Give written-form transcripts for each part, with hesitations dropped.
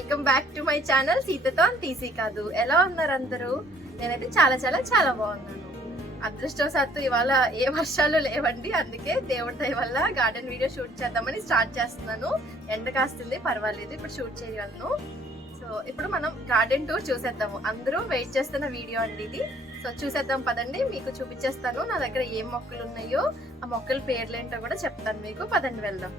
Welcome back to my channel సీతతో తీసి కాదు. ఎలా ఉన్నారు అందరూ? నేనైతే చాలా చాలా చాలా బాగున్నాను. అదృష్టవశాత్తు ఇవాళ ఏ వర్షాలు లేవండి, అందుకే దేవుడి దయ వల్ల గార్డెన్ వీడియో షూట్ చేద్దామని స్టార్ట్ చేస్తున్నాను. ఎండ కాస్తుంది, పర్వాలేదు, ఇప్పుడు షూట్ చేయగలను. సో ఇప్పుడు మనం గార్డెన్ టూర్ చూసేద్దాము. అందరూ వెయిట్ చేస్తున్న వీడియో అండి ఇది. సో చూసేద్దాం పదండి, మీకు చూపించేస్తాను నా దగ్గర ఏం మొక్కలు ఉన్నాయో, ఆ మొక్కల పేర్లు ఏంటో కూడా చెప్తాను మీకు. పదండి వెళ్దాం,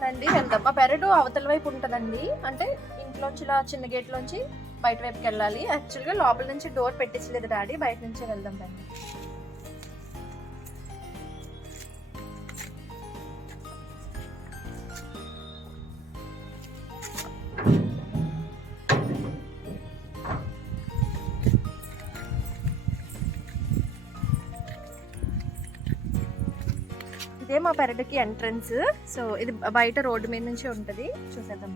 రండి వెళ్దాం. మా పెరడు అవతల వైపు ఉంటుందండి, అంటే ఇంట్లోంచి ఇలా చిన్న గేట్లోంచి బయట వైపుకి వెళ్ళాలి. యాక్చువల్గా లోపల నుంచి డోర్ పెట్టించలేదు డాడీ, బయట నుంచే వెళ్దాం రండి. ఇదే మా పెరడుకి ఎంట్రన్స్. సో ఇది బయట రోడ్డు మీద నుంచి ఉంటుంది, చూసేద్దాం.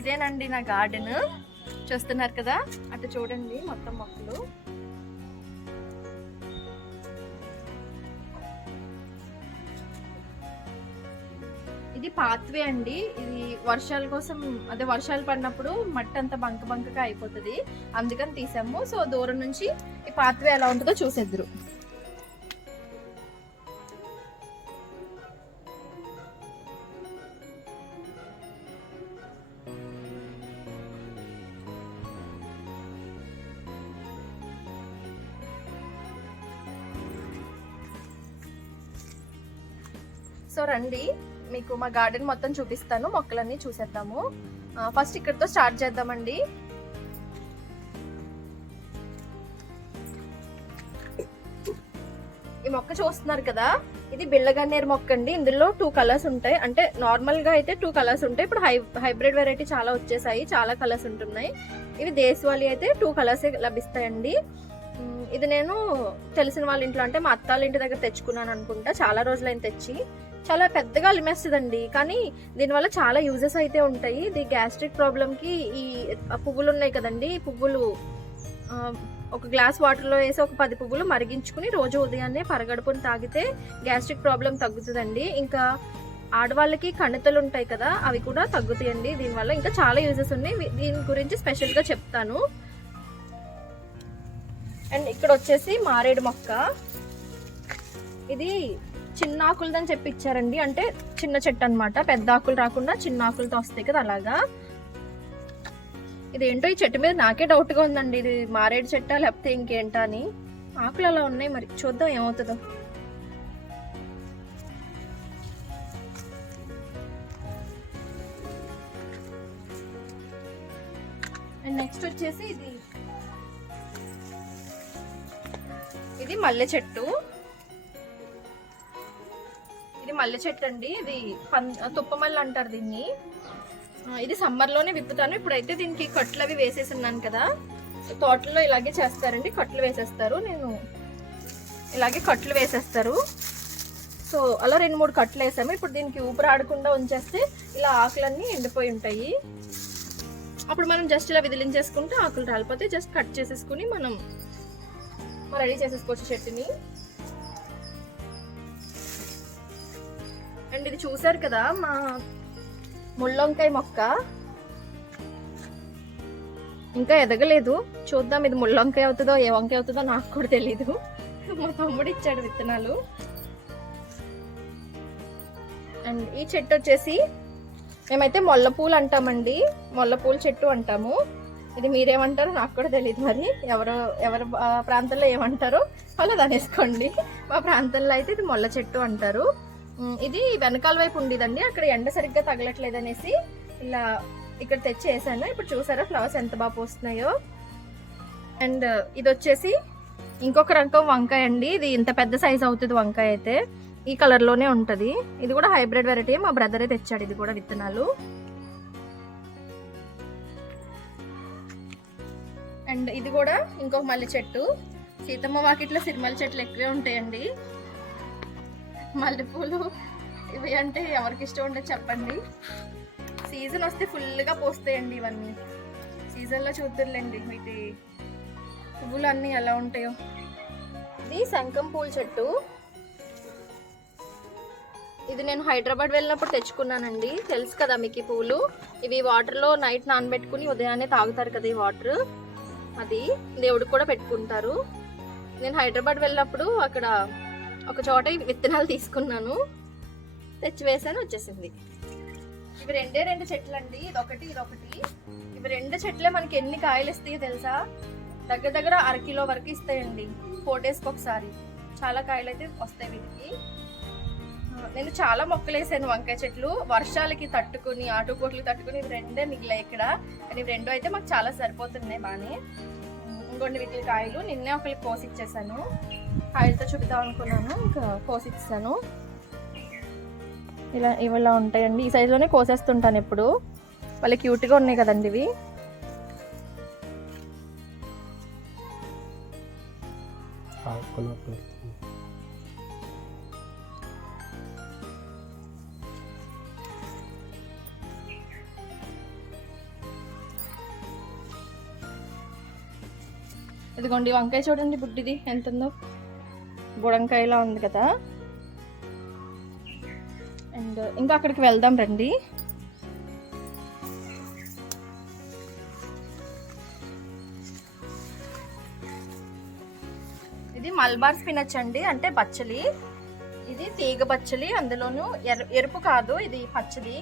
ఇదేనండి నా గార్డెన్, చూస్తున్నారు కదా, అటు చూడండి మొత్తం మొక్కలు. ఇది పాత్వే అండి. ఇది వర్షాల కోసం, అదే వర్షాలు పడినప్పుడు మట్టి అంతా బంకగా అయిపోతుంది, అందుకని తీసాము. సో దూరం నుంచి ఈ పాత్వే ఎలా ఉంటుందో చూసేద్దరు. సో రండి, మీకు మా గార్డెన్ మొత్తం చూపిస్తాను, మొక్కలన్నీ చూసేద్దాము. ఫస్ట్ ఇక్కడితో స్టార్ట్ చేద్దామండి. ఈ మొక్క చూస్తున్నారు కదా, ఇది బిళ్ళగన్నేరు మొక్క అండి. ఇందులో 2 కలర్స్ ఉంటాయి, అంటే నార్మల్ గా అయితే 2 కలర్స్ ఉంటాయి. ఇప్పుడు హైబ్రిడ్ వెరైటీ చాలా వచ్చేసాయి, చాలా కలర్స్ ఉంటున్నాయి. ఇవి దేశవాళీ అయితే 2 కలర్స్ లభిస్తాయండి. ఇది నేను తెలిసిన వాళ్ళ ఇంట్లో, అంటే మా అత్తాళ్ళ ఇంటి దగ్గర తెచ్చుకున్నాను అనుకుంటా. చాలా రోజులైన తెచ్చి, చాలా పెద్దగా అలిమేస్తుందండి, కానీ దీనివల్ల చాలా యూజెస్ అయితే ఉంటాయి. ఇది గ్యాస్ట్రిక్ ప్రాబ్లంకి, ఈ పువ్వులు ఉన్నాయి కదండి, ఈ పువ్వులు ఒక గ్లాస్ వాటర్లో వేసి ఒక 10 పువ్వులు మరిగించుకుని రోజు ఉదయాన్నే పరగడుపుని తాగితే గ్యాస్ట్రిక్ ప్రాబ్లం తగ్గుతుందండి. ఇంకా ఆడవాళ్ళకి కణితలు ఉంటాయి కదా, అవి కూడా తగ్గుతాయండి దీనివల్ల. ఇంకా చాలా యూజెస్ ఉన్నాయి, దీని గురించి స్పెషల్గా చెప్తాను. అండ్ ఇక్కడ వచ్చేసి మారేడు మొక్క. ఇది చిన్న ఆకులదని చెప్పి ఇచ్చారండి, అంటే చిన్న చెట్టు అనమాట, పెద్ద ఆకులు రాకుండా చిన్న ఆకులతో వస్తాయి కదా, అలాగా. ఇదేంటో ఈ చెట్టు మీద నాకే డౌట్గా ఉందండి, ఇది మారేడు చెట్టా లేకపోతే ఇంకేంటా అని. ఆకులు అలా ఉన్నాయి, మరి చూద్దాం ఏమవుతుందో. అండ్ నెక్స్ట్ వచ్చేసి ఇది మల్లె చెట్టు. ఇది మల్లె చెట్టు అండి, ఇది తుప్పమల్లి అంటారు దీన్ని. ఇది సమ్మర్లోనే విప్పుతాను. ఇప్పుడైతే దీనికి కట్లు అవి వేసేసి ఉన్నాను కదా, తోటలో ఇలాగే చేస్తారండి, కట్లు వేసేస్తారు. నేను ఇలాగే కట్లు వేసేస్తారు. సో అలా 2-3 కట్లు వేసాము. ఇప్పుడు దీనికి ఊపిరి ఆడకుండా ఉంచేస్తే ఇలా ఆకులన్నీ ఎండిపోయి ఉంటాయి. అప్పుడు మనం జస్ట్ ఇలా విదిలించేసుకుంటే ఆకులు రాలిపోతే జస్ట్ కట్ చేసేసుకుని మనం రెడీ చేసేసుకోవచ్చు చెట్టుని. అండ్ ఇది చూసారు కదా మా ముళ్ళొంకాయ మొక్క, ఇంకా ఎదగలేదు, చూద్దాం ఇది ముళ్ళొంకాయ అవుతుందో ఏ వంకాయ అవుతుందో నాకు కూడా తెలీదు. మా తమ్ముడు ఇచ్చాడు విత్తనాలు. అండ్ ఈ చెట్టు వచ్చేసి మేమైతే మొల్లపూలు అంటామండి, మొల్లపూల చెట్టు అంటాము. ఇది మీరేమంటారో నాకు కూడా తెలియదు, మరి ఎవరి ప్రాంతంలో ఏమంటారో అలా దానేసుకోండి. మా ప్రాంతంలో అయితే ఇది మొల్ల చెట్టు అంటారు. ఇది వెనకాల వైపు ఉండేదండి, అక్కడ ఎండ సరిగ్గా తగలట్లేదు అనేసి ఇలా ఇక్కడ తెచ్చి వేసాను. ఇప్పుడు చూసారా ఫ్లవర్స్ ఎంత బాగా పోస్తున్నాయో. అండ్ ఇది వచ్చేసి ఇంకొక రకం వంకాయ అండి, ఇది ఇంత పెద్ద సైజ్ అవుతుంది వంకాయ అయితే, ఈ కలర్లోనే ఉంటుంది. ఇది కూడా హైబ్రిడ్ వెరైటీ, మా బ్రదరే తెచ్చాడు ఇది కూడా విత్తనాలు. అండ్ ఇది కూడా ఇంకొక మల్లె చెట్టు. సీతమ్మ వాకిట్లో సిరిమల్లె చెట్లు ఎక్కువే ఉంటాయండి. మల్లెపూలు ఇవి అంటే ఎవరికి ఇష్టం ఉంటుంది చెప్పండి. సీజన్ వస్తే ఫుల్గా పోస్తాయండి ఇవన్నీ. సీజన్లో చూద్దురులేండి వీటి పువ్వులు అన్నీ ఎలా ఉంటాయో. ఇది శంఖం పూల చెట్టు. ఇది నేను హైదరాబాద్ వెళ్ళినప్పుడు తెచ్చుకున్నానండి. తెలుసు కదా మీకు ఈ పూలు. ఇవి వాటర్లో నైట్ నానబెట్టుకుని ఉదయాన్నే తాగుతారు కదా ఈ వాటర్. అది దేవుడికి కూడా పెట్టుకుంటారు. నేను హైదరాబాద్ వెళ్ళినప్పుడు అక్కడ ఒక చోట విత్తనాలు తీసుకున్నాను, తెచ్చి వేసాను, వచ్చేసింది. ఇవి రెండు చెట్లు అండి, ఇదొకటి ఇదొకటి. ఇవి 2 చెట్లే మనకి ఎన్ని కాయలు ఇస్తాయో తెలుసా? దగ్గర 1/2 కిలో వరకు ఇస్తాయండి 4 డేస్కి ఒకసారి. చాలా కాయలు అయితే వస్తాయి వీటికి. నేను చాలా మొక్కలు వేసాను వంకాయ చెట్లు, వర్షాలకి తట్టుకుని ఆటుకోట్లకి తట్టుకుని ఇవి 2 మిగిలాయి ఇక్కడ. కానీ ఇవి 2 అయితే మాకు చాలా సరిపోతున్నాయి బాగానే. ఇంకొన్ని వీటి కాయలు నిన్నే ఒకరికి కోసిచ్చేసాను. కాయలతో చూపిద్దాం అనుకున్నాను, ఇంకా కోసిచ్చాను. ఇవిలా ఉంటాయండి. ఈ సైజులోనే కోసేస్తుంటాను ఎప్పుడు. వాళ్ళకి క్యూట్గా ఉన్నాయి కదండి ఇవి. ఇదిగోండి వంకాయ చూడండి, బుడ్డిది ఎంత ఉందో, బుడంకాయలా ఉంది కదా. అండ్ ఇంకా అక్కడికి వెళ్దాం రండి. ఇది మల్బార్ స్పినచ్ అండి, అంటే బచ్చలి. ఇది తీగ బచ్చలి, అందులోనూ ఎరుపు కాదు, ఇది పచ్చది.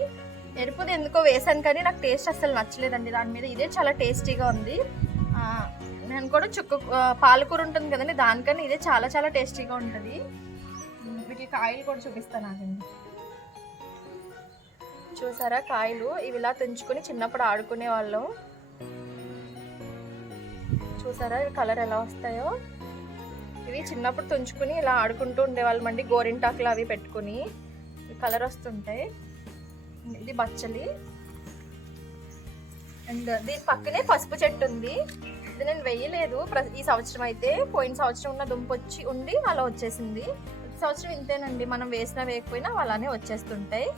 ఎరుపుది ఎందుకో వేసాను కానీ నాకు టేస్ట్ అసలు నచ్చలేదండి దాని మీద. ఇదే చాలా టేస్టీగా ఉంది. నేను కూడా పాలకూర ఉంటుంది కదండి, దానికన్నా ఇదే చాలా చాలా టేస్టీగా ఉంటుంది. వీటికి కాయలు కూడా చూపిస్తాను ఆగండి. చూసారా కాయలు? ఇవి ఇలా తుంచుకొని చిన్నప్పుడు ఆడుకునే వాళ్ళం. చూసారా కలర్ ఎలా వస్తాయో? ఇవి చిన్నప్పుడు తుంచుకుని ఇలా ఆడుకుంటూ ఉండేవాళ్ళం అండి, గోరింటాకులు అవి పెట్టుకుని. కలర్ వస్తుంటాయి. ఇది బచ్చలి. అండ్ దీని పక్కనే పసుపు చెట్టు ఉంది. ఇది నేను వేయలేదు ఈ సంవత్సరం అయితే. పోయిన సంవత్సరం ఉన్న దుంప వచ్చి ఉండి అలా వచ్చేసింది. ఈ సంవత్సరం ఇంతేనండి, మనం వేసినా వేయకపోయినా అలానే వచ్చేస్తుంటాయి.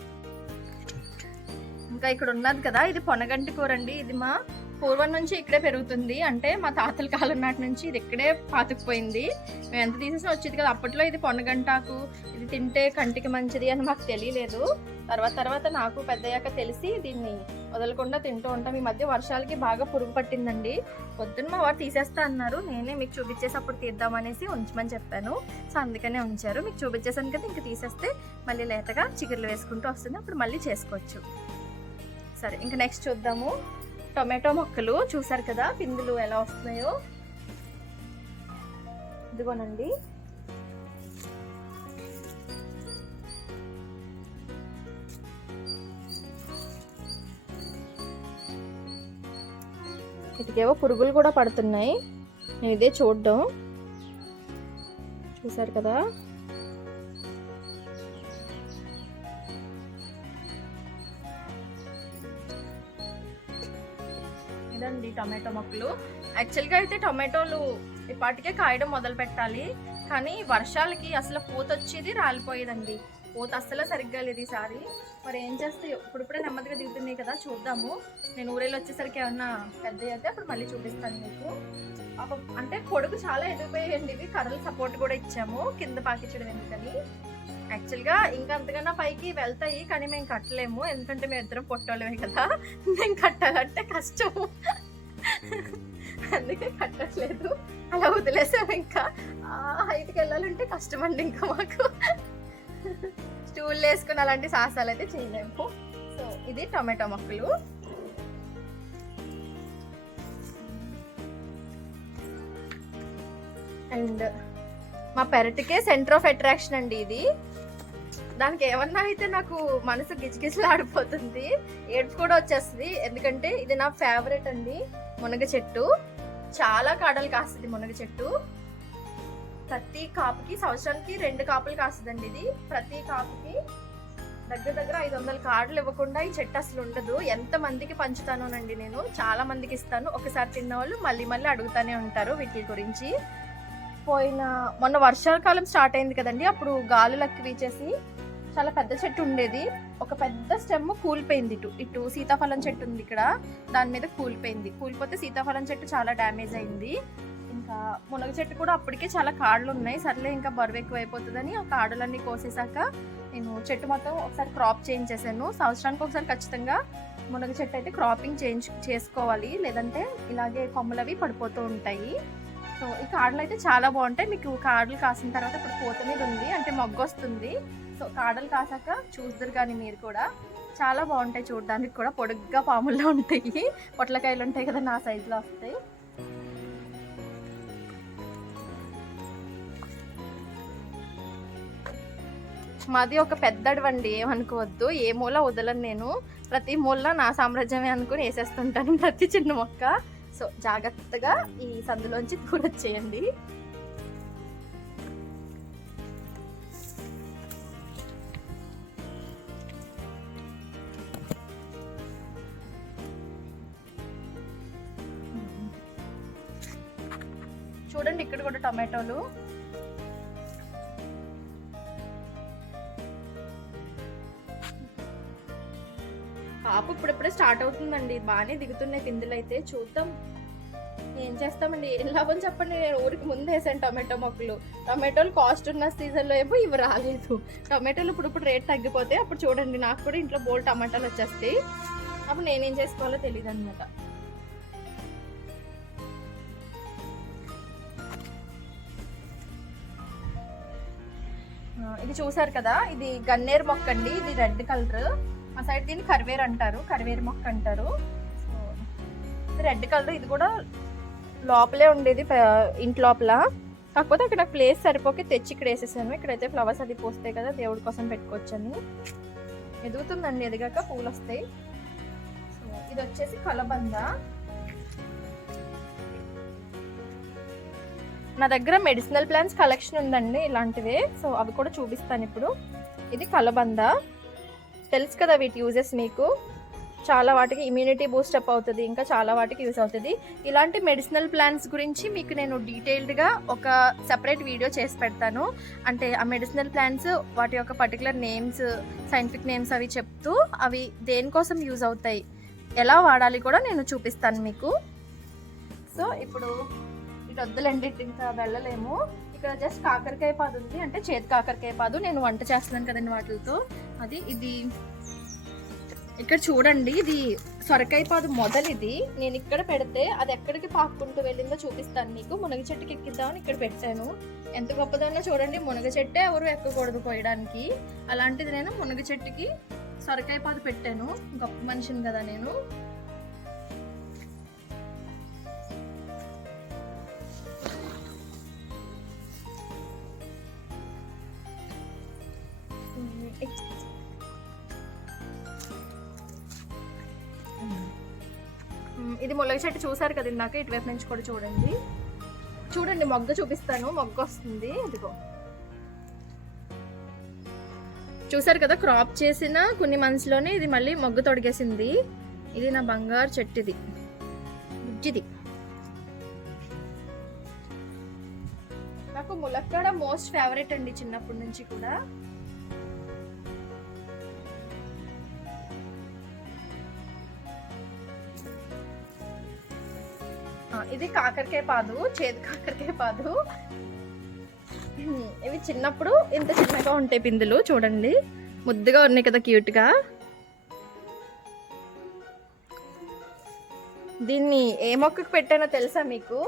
ఇంకా ఇక్కడ ఉన్నది కదా, ఇది పొనగంటి కూర అండి. ఇది మా పూర్వం నుంచి ఇక్కడే పెరుగుతుంది, అంటే మా తాతల కాలం నాటి నుంచి ఇది ఇక్కడే పాతుకుపోయింది. మేము ఎంత తీసేసినా వచ్చేది కదా. అప్పట్లో ఇది పొనగంటాకు, ఇది తింటే కంటికి మంచిది అని మాకు తెలియలేదు. తర్వాత నాకు పెద్దయ్యాక తెలిసి దీన్ని వదలకుండా తింటూ ఉంటాం. ఈ మధ్య వర్షాలకి బాగా పురుగు పట్టిందండి. పొద్దున్న మా వారు తీసేస్తా అన్నారు, నేనే మీకు చూపించేసి అప్పుడు తీద్దామనేసి ఉంచమని చెప్పాను. సో అందుకనే ఉంచారు. మీకు చూపించేసాను కదా, ఇంక తీసేస్తే మళ్ళీ లేతగా చిగుర్లు వేసుకుంటూ వస్తుంది, అప్పుడు మళ్ళీ చేసుకోవచ్చు. సరే, ఇంకా నెక్స్ట్ చూద్దాము. టొమాటో మొక్కలు చూసారు కదా, పిందులు ఎలా వస్తున్నాయో. ఇదిగోనండి, ఇటుకేవో పురుగులు కూడా పడుతున్నాయి. నేను ఇదే చూడడం. చూసారు కదా, ఇదండి టొమాటో మొక్కలు. యాక్చువల్గా అయితే టొమాటోలు ఇప్పటికే కాయడం మొదలు పెట్టాలి, కానీ వర్షాలకి అసలు పూత వచ్చేది రాలిపోయేదండి. పూత అస్సలు సరిగ్గా లేదు ఈసారి. మరి ఏం చేస్తే ఇప్పుడిప్పుడే నెమ్మదిగా దిగుతున్నాయి కదా, చూద్దాము. నేను ఊరేళ్ళు వచ్చేసరికి ఏమన్నా పెద్ద అయితే అప్పుడు మళ్ళీ చూపిస్తాను మీకు. అంటే పొడుగు చాలా ఎదిగిపోయాయండి ఇవి. కర్రలు సపోర్ట్ కూడా ఇచ్చాము, కింద పాకించడం ఎందుకని. యాక్చువల్గా ఇంకా అంతకన్నా పైకి వెళ్తాయి, కానీ మేము కట్టలేము, ఎందుకంటే మేము ఇద్దరం పొట్టోళ్ళమే కదా. మేము కట్టాలంటే కష్టము, అందుకే కట్టట్లేదు. అలా వదిలేసాము. ఇంకా హైట్కి వెళ్ళాలంటే కష్టం అండి ఇంకా మాకు. స్టూల్ వేసుకుని అలాంటి సాహసాలు అయితే చేయలేము. సో ఇది టొమాటో మొక్కలు. అండ్ మా పెరటికే సెంటర్ ఆఫ్ అట్రాక్షన్ అండి ఇది. దానికి ఏమన్నా అయితే నాకు మనసు గిజగిజలాడిపోతుంది, ఏడుపు కూడా వచ్చేస్తుంది. ఎందుకంటే ఇది నా ఫేవరెట్ అండి, మునగ చెట్టు. చాలా కాడలు కాస్తుంది మునగ చెట్టు. ప్రతి కాపుకి సంవత్సరానికి 2 కాపులు కాస్తుందండి ఇది. ప్రతి కాపుకి దగ్గర 500 కాడలు ఇవ్వకుండా ఈ చెట్టు అసలు ఉండదు. ఎంత మందికి పంచుతానోనండి నేను, చాలా మందికి ఇస్తాను. ఒకసారి తిన్నవాళ్ళు మళ్ళీ అడుగుతానే ఉంటారు వీటి గురించి. మొన్న వర్షాకాలం స్టార్ట్ అయింది కదండి, అప్పుడు గాలులకి వీచేసి చాలా పెద్ద చెట్టు ఉండేది. ఒక పెద్ద స్టెమ్ కూలిపోయింది. ఇటు సీతాఫలం చెట్టు ఉంది ఇక్కడ, దాని మీద కూలిపోయింది. కూలిపోతే సీతాఫలం చెట్టు చాలా డ్యామేజ్ అయింది. ఇంకా ఇంకా మునగ చెట్టు కూడా అప్పటికే చాలా కాడలు ఉన్నాయి. సర్లే ఇంకా బరువు ఎక్కువ అయిపోతుందని ఆ కాడలన్నీ కోసేసాక నేను చెట్టు మొత్తం ఒకసారి క్రాప్ చేయించేసాను. సంవత్సరానికి ఒకసారి ఖచ్చితంగా మునగ చెట్టు అయితే క్రాపింగ్ చేసుకోవాలి, లేదంటే ఇలాగే కొమ్మలు అవి పడిపోతూ ఉంటాయి. సో ఈ కాడలు అయితే చాలా బాగుంటాయి. మీకు కాడలు కాసిన తర్వాత ఇప్పుడు పూత మీద ఉంది, అంటే మొగ్గ వస్తుంది. సో కాడలు కాసాక చూద్దరు కానీ మీరు కూడా, చాలా బాగుంటాయి చూడడానికి కూడా. పొడుగ్గా పాముల్లో ఉంటాయి, పొట్లకాయలు ఉంటాయి కదా, నా సైజులో వస్తాయి. మాది ఒక పెద్ద అడవండి, ఏమనుకోవద్దు. ఏ మూల వదలను నేను, ప్రతి మూల నా సామ్రాజ్యమే అనుకుని వేసేస్తుంటాను ప్రతి చిన్న మొక్క. సో జాగ్రత్తగా ఈ సందులోంచి దూరొచ్చేయండి. చూడండి ఇక్కడ కూడా టమాటోలు. పాపు ఇప్పుడెప్పుడే స్టార్ట్ అవుతుందండి, బాగానే దిగుతున్నాయి పిందులు అయితే. చూద్దాం ఏం చేస్తామండి, ఏం లాభం చెప్పండి. నేను ఊరికి ముందు వేసాను టమాటో మొక్కలు. టమాటోలు కాస్ట్ ఉన్న సీజన్లో ఏమో ఇవి రాలేదు. టమాటోలు ఇప్పుడు రేట్ తగ్గిపోతే అప్పుడు చూడండి నాకు కూడా ఇంట్లో బోల్ టమాటాలు వచ్చేస్తాయి. అప్పుడు నేనేం చేసుకోవాలో తెలియదు అనమాట. ఇది చూసారు కదా, ఇది గన్నేరు మొక్క అండి. ఇది రెడ్ కలర్, మా సైడ్ దీన్ని కరివేరు అంటారు, కరివేరు మొక్క అంటారు. So red colour. ఇది కూడా లోపలే ఉండేది ఇంటి లోపల, కాకపోతే అక్కడ నాకు ప్లేస్ సరిపోకి తెచ్చి ఇక్కడ వేసేసాను. ఇక్కడైతే ఫ్లవర్స్ అది పోస్తాయి కదా, దేవుడి కోసం పెట్టుకోవచ్చని. ఎదుగుతుందండి, ఎదిగాక పూలు వస్తాయి. సో ఇది వచ్చేసి కలబంద. నా దగ్గర మెడిసినల్ ప్లాంట్స్ కలెక్షన్ ఉందండి ఇలాంటివే, సో అవి కూడా చూపిస్తాను ఇప్పుడు. ఇది కలబంద, తెలుసు కదా వీటి యూజెస్ మీకు. చాలా వాటికి ఇమ్యూనిటీ బూస్టప్ అవుతుంది, ఇంకా చాలా వాటికి యూస్ అవుతుంది. ఇలాంటి మెడిసినల్ ప్లాంట్స్ గురించి మీకు నేను డీటెయిల్డ్గా ఒక సెపరేట్ వీడియో చేసి పెడతాను. అంటే ఆ మెడిసినల్ ప్లాంట్స్ వాటి యొక్క పర్టికులర్ నేమ్స్, సైంటిఫిక్ నేమ్స్ అవి చెప్తూ అవి దేనికోసం యూజ్ అవుతాయి, ఎలా వాడాలి కూడా నేను చూపిస్తాను మీకు. సో ఇప్పుడు ఇటు వద్దులండి, ఇంకా వెళ్ళలేము. ఇక్కడ జస్ట్ కాకరకాయ పాదు ఉంది, అంటే చేతి కాకరకాయ పాదు. నేను వంట చేస్తున్నాను కదండి వాటితో. అది ఇది ఇక్కడ చూడండి, ఇది సొరకాయ పాదు మొదలు. ఇది నేను ఇక్కడ పెడితే అది ఎక్కడికి పాక్కుంటూ వెళ్ళిందో చూపిస్తాను మీకు. మునగ చెట్టుకి ఎక్కిద్దామని ఇక్కడ పెట్టాను. ఎంత గొప్పదన్నా చూడండి, మునగ చెట్టే ఎవరు ఎక్కకూడదు పోయడానికి. అలాంటిది నేను మునగ చెట్టుకి సొరకాయ పాదు పెట్టాను. గొప్ప మనిషిని కదా నేను. ఇది మునగ చెట్టు చూసారు కదా ఇందాక, ఇటువైపు నుంచి కూడా చూడండి. చూడండి మొగ్గ చూపిస్తాను, మొగ్గ వస్తుంది. ఇదిగో చూసారు కదా, క్రాప్ చేసిన కొన్ని మంత్స్లోనే ఇది మళ్ళీ మొగ్గ తొడిగేసింది. ఇది నా బంగారు చెట్టు, ఇది బుజ్జిది. నాకు ములక్కాడ మోస్ట్ ఫేవరెట్ అండి చిన్నప్పటి నుంచి కూడా. ఇది కాకరకాయ పాదు, చేదు కాకరకాయ పాదు. ఇవి చిన్నప్పుడు ఇంత చిన్నగా ఉంటాయి పిందులు, చూడండి ముద్దుగా ఉన్నాయి కదా, క్యూట్ గా. దీన్ని ఏ మొక్కకు పెట్టానో తెలుసా మీకు?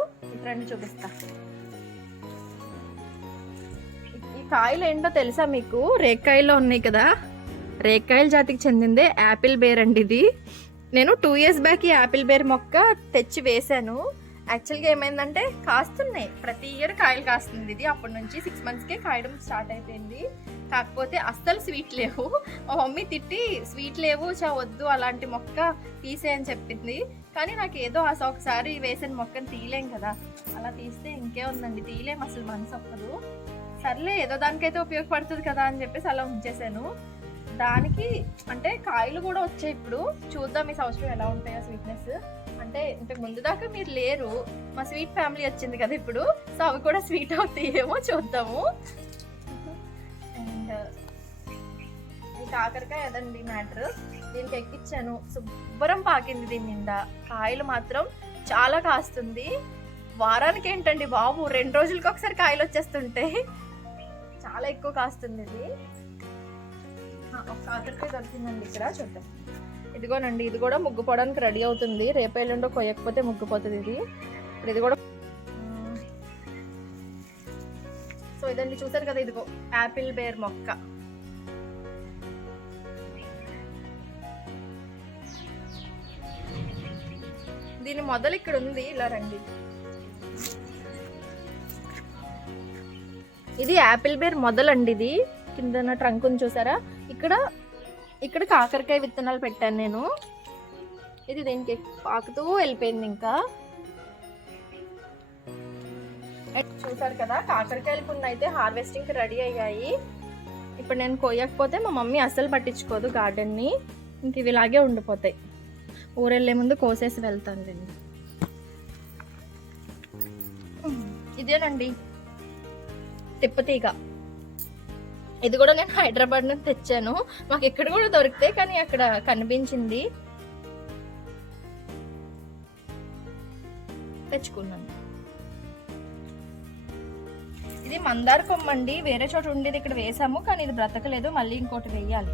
రండి చూపిస్తా. ఈ కాయలు ఏంటో తెలుసా మీకు? రేక్కాయలో ఉన్నాయి కదా, రేక్కాయల జాతికి చెందిందే యాపిల్ బేర్ అండి ఇది. నేను 2 years బ్యాక్ ఈ యాపిల్ బేర్ మొక్క తెచ్చి వేసాను. యాక్చువల్గా ఏమైందంటే కాస్తున్నాయి, ప్రతి ఇయర్ కాయలు కాస్తుంది ఇది. అప్పటి నుంచి 6 monthsకే కాయడం స్టార్ట్ అయిపోయింది. కాకపోతే అస్సలు స్వీట్ లేవు. మా మమ్మీ తిట్టి స్వీట్ లేవు వద్దు అలాంటి మొక్క తీసేయని చెప్పింది. కానీ నాకు ఏదో ఒకసారి వేసిన మొక్కను తీయలేం కదా, అలా తీస్తే ఇంకే ఉందండి, తీయలేం అసలు, మనసు ఒప్పదు. సర్లే ఏదో దానికైతే ఉపయోగపడుతుంది కదా అని చెప్పేసి అలా ఉంచేసాను. దానికి అంటే కాయలు కూడా వచ్చాయి. ఇప్పుడు చూద్దాం ఈ సంవత్సరం ఎలా ఉంటాయో స్వీట్నెస్. అంటే ఇంతకు ముందు దాకా మీరు లేరు, మా స్వీట్ ఫ్యామిలీ వచ్చింది కదా ఇప్పుడు, సో అవి కూడా స్వీట్ అవుతాయేమో చూద్దాము. అండ్ ఈ కాకరకాయ అదండి మ్యాటర్. దీనికి ఎక్కిచ్చాను, శుభ్రం పాకింది దీని నిండా. కాయలు మాత్రం చాలా కాస్తుంది. వారానికి ఏంటండి బాబు, 2 రోజులకి ఒకసారి కాయలు వచ్చేస్తుంటే చాలా ఎక్కువ కాస్తుంది ఇది. ఒక కాకరకాయ దొరికిందండి ఇక్కడ, చూద్దాం. ఇదిగోనండి, ఇది కూడా ముగ్గుపోవడానికి రెడీ అవుతుంది. రేపు ఎల్లుండో కొయ్యకపోతే ముగ్గుపోతుంది ఇది. ఇప్పుడు ఇది కూడా. సో ఇదండి, చూసారు కదా, ఇదిగో యాపిల్ బేర్ మొక్క. దీని మొదలు ఇక్కడ ఉంది, ఇలా రండి. ఇది యాపిల్ బేర్ మొదలండి. ఇది కింద ట్రంక్ ఉంది చూసారా, ఇక్కడ కాకరకాయ విత్తనాలు పెట్టాను నేను. ఇది దీనికి పాకుతూ వెళ్ళిపోయింది. ఇంకా చూసారు కదా, కాకరకాయలు కొన్ని అయితే హార్వెస్టింగ్ కి రెడీ అయ్యాయి. ఇప్పుడు నేను కొయ్యకపోతే మా మమ్మీ అస్సలు పట్టించుకోదు గార్డెన్ని. ఇంక ఇవి ఇలాగే ఉండిపోతాయి. ఊరెళ్ళే ముందు కోసేసి వెళ్తాను దీన్ని. ఇదేనండి తిప్పతీగ. ఇది కూడా నేను హైదరాబాద్ నుంచి తెచ్చాను. మాకు ఎక్కడ కూడా దొరికితే, కానీ అక్కడ కనిపించింది, తెచ్చుకున్నాను. ఇది మందార కొమ్మండి. వేరే చోట ఉండేది ఇక్కడ వేసాము, కానీ ఇది బ్రతకలేదు. మళ్ళీ ఇంకోటి వేయాలి.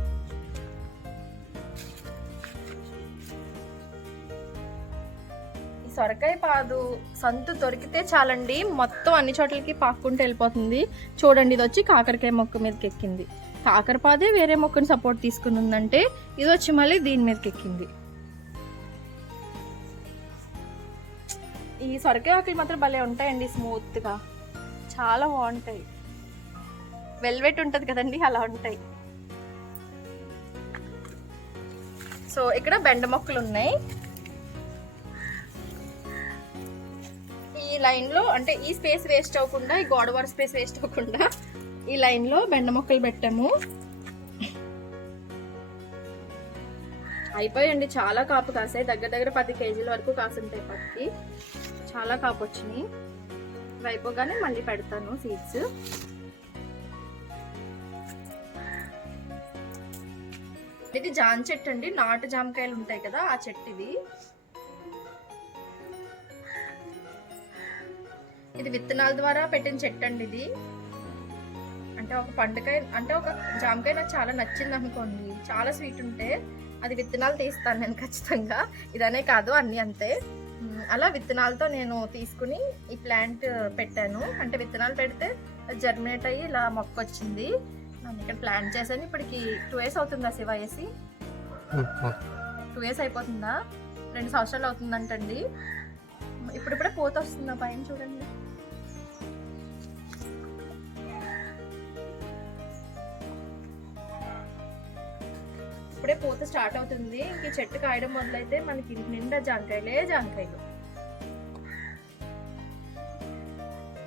ఈ సొరకాయ పాదు సంతు దొరికితే చాలండి, మొత్తం అన్ని చోట్లకి పాక్కుంటూ వెళ్ళిపోతుంది. చూడండి, ఇది వచ్చి కాకరకాయ మొక్క మీదకి ఎక్కింది. కాకరపాదే వేరే మొక్కని సపోర్ట్ తీసుకుని ఉందంటే, ఇది వచ్చి మళ్ళీ దీని మీదకి ఎక్కింది. ఈ సొరకాయ ఆకులు మాత్రం భలే ఉంటాయండి, స్మూత్ గా, చాలా బాగుంటాయి. వెల్వెట్ ఉంటది కదండి, అలా ఉంటాయి. సో ఇక్కడ బెండ మొక్కలు ఉన్నాయి. ఈ లైన్ లో, అంటే ఈ స్పేస్ వేస్ట్ అవ్వకుండా, ఈ గోడవార స్పేస్ వేస్ట్ అవ్వకుండా ఈ లైన్ లో బెండ మొక్కలు పెట్టాము. అయిపోయండి, చాలా కాపు కాసాయి. దగ్గర 10 కేజీల వరకు కాసుంటాయి. పత్తి చాలా కాపు వచ్చినాయి. అయిపోగానే మళ్ళీ పెడతాను సీడ్స్. ఇది జామ చెట్టు అండి, నాటు జామకాయలు ఉంటాయి కదా, ఆ చెట్టు ఇది. ఇది విత్తనాల ద్వారా పెట్టిన చెట్టు అండి ఇది. అంటే ఒక పండుకాయ, అంటే ఒక జామకాయ నాకు చాలా నచ్చింది అనుకోండి, చాలా స్వీట్ ఉంటే అది విత్తనాలు తీస్తాను నేను ఖచ్చితంగా. ఇదనే కాదు, అన్నీ అంతే. అలా విత్తనాలతో నేను తీసుకుని ఈ ప్లాంట్ పెట్టాను. అంటే విత్తనాలు పెడితే జర్మినేట్ అయ్యి ఇలా మొక్క వచ్చింది. నేను ఇక్కడ ప్లాంట్ చేశాను. ఇప్పటికి 2 years అవుతుందా శివ వేసి? 2 years అయిపోతుందా? 2 సంవత్సరాలు అవుతుందంటండి. ఇప్పుడిప్పుడే పూత వస్తుందా పైన చూడండి. ఇప్పుడే పూత స్టార్ట్ అవుతుంది. ఇంక చెట్టు కాయడం మొదలైతే మనకి నిండా జాంకాయలు.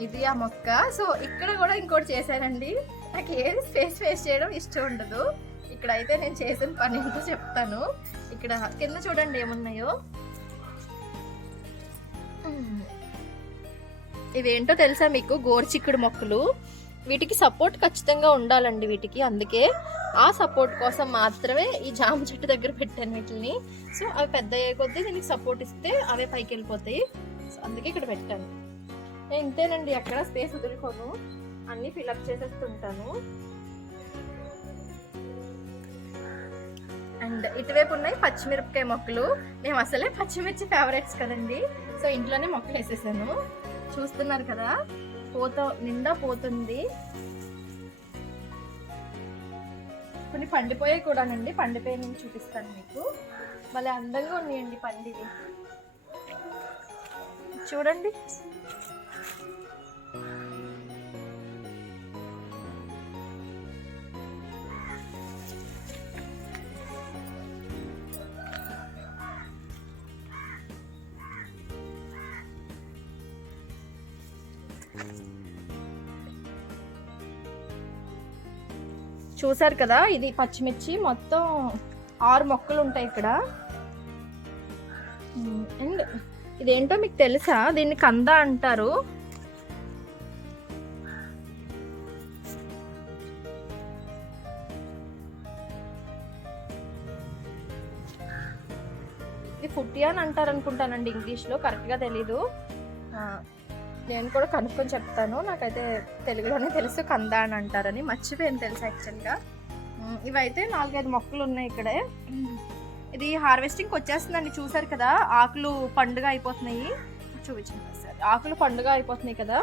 ఇది ఆ మొక్క. సో ఇక్కడ కూడా ఇంకోటి చేశానండి. నాకు ఏది స్పేస్ వేస్ట్ చేయడం ఇష్టం ఉండదు. ఇక్కడైతే నేను చేసిన పని ఏంటో చెప్తాను. ఇక్కడ కింద చూడండి ఏమున్నాయో. ఇవేంటో తెలుసా మీకు? గోరుచిక్కుడు మొక్కలు. వీటికి సపోర్ట్ ఖచ్చితంగా ఉండాలండి వీటికి. అందుకే ఆ సపోర్ట్ కోసం మాత్రమే ఈ జామ చెట్టు దగ్గర పెట్టాను వీటిని. సో అవి పెద్ద అయ్యే కొద్దీ దీనికి సపోర్ట్ ఇస్తే అవే పైకి వెళ్ళిపోతాయి. సో అందుకే ఇక్కడ పెట్టాను. నేను ఇంతేనండి, ఎక్కడ స్పేస్ వదులుకోను, అన్ని ఫిల్అప్ చేసేస్తుంటాను. అండ్ ఇటువైపు ఉన్నాయి పచ్చిమిరపకాయ మొక్కలు. మేము అసలే పచ్చిమిర్చి ఫేవరెట్స్ కదండి. సో ఇంట్లోనే మొక్కలు వేసేసాను. చూస్తున్నారు కదా, నిండా పోతుంది. కొన్ని పండిపోయాయి కూడానండి. పండిపోయి నేను చూపిస్తాను మీకు. భలే అందంగా ఉన్నాయండి పండివి, చూడండి. చూసారు కదా, ఇది పచ్చిమిర్చి. మొత్తం 6 మొక్కలు ఉంటాయి ఇక్కడ. అండ్ ఇదేంటో మీకు తెలుసా? దీన్ని కంద అంటారు. ఇది ఫుటియాన్ అంటారు అనుకుంటానండి ఇంగ్లీష్లో, కరెక్ట్గా తెలీదు. నేను కూడా కనుక్కొని చెప్తాను. నాకైతే తెలుగులోనే తెలుసు కంద అని అంటారని, మర్చిపోయాను తెలుసు యాక్చువల్గా. ఇవైతే 4-5 మొక్కలు ఉన్నాయి ఇక్కడే. ఇది హార్వెస్టింగ్కి వచ్చేస్తుందండి. చూసారు కదా ఆకులు పండుగ అయిపోతున్నాయి. చూపించండి సార్, ఆకులు పండుగ అయిపోతున్నాయి కదా,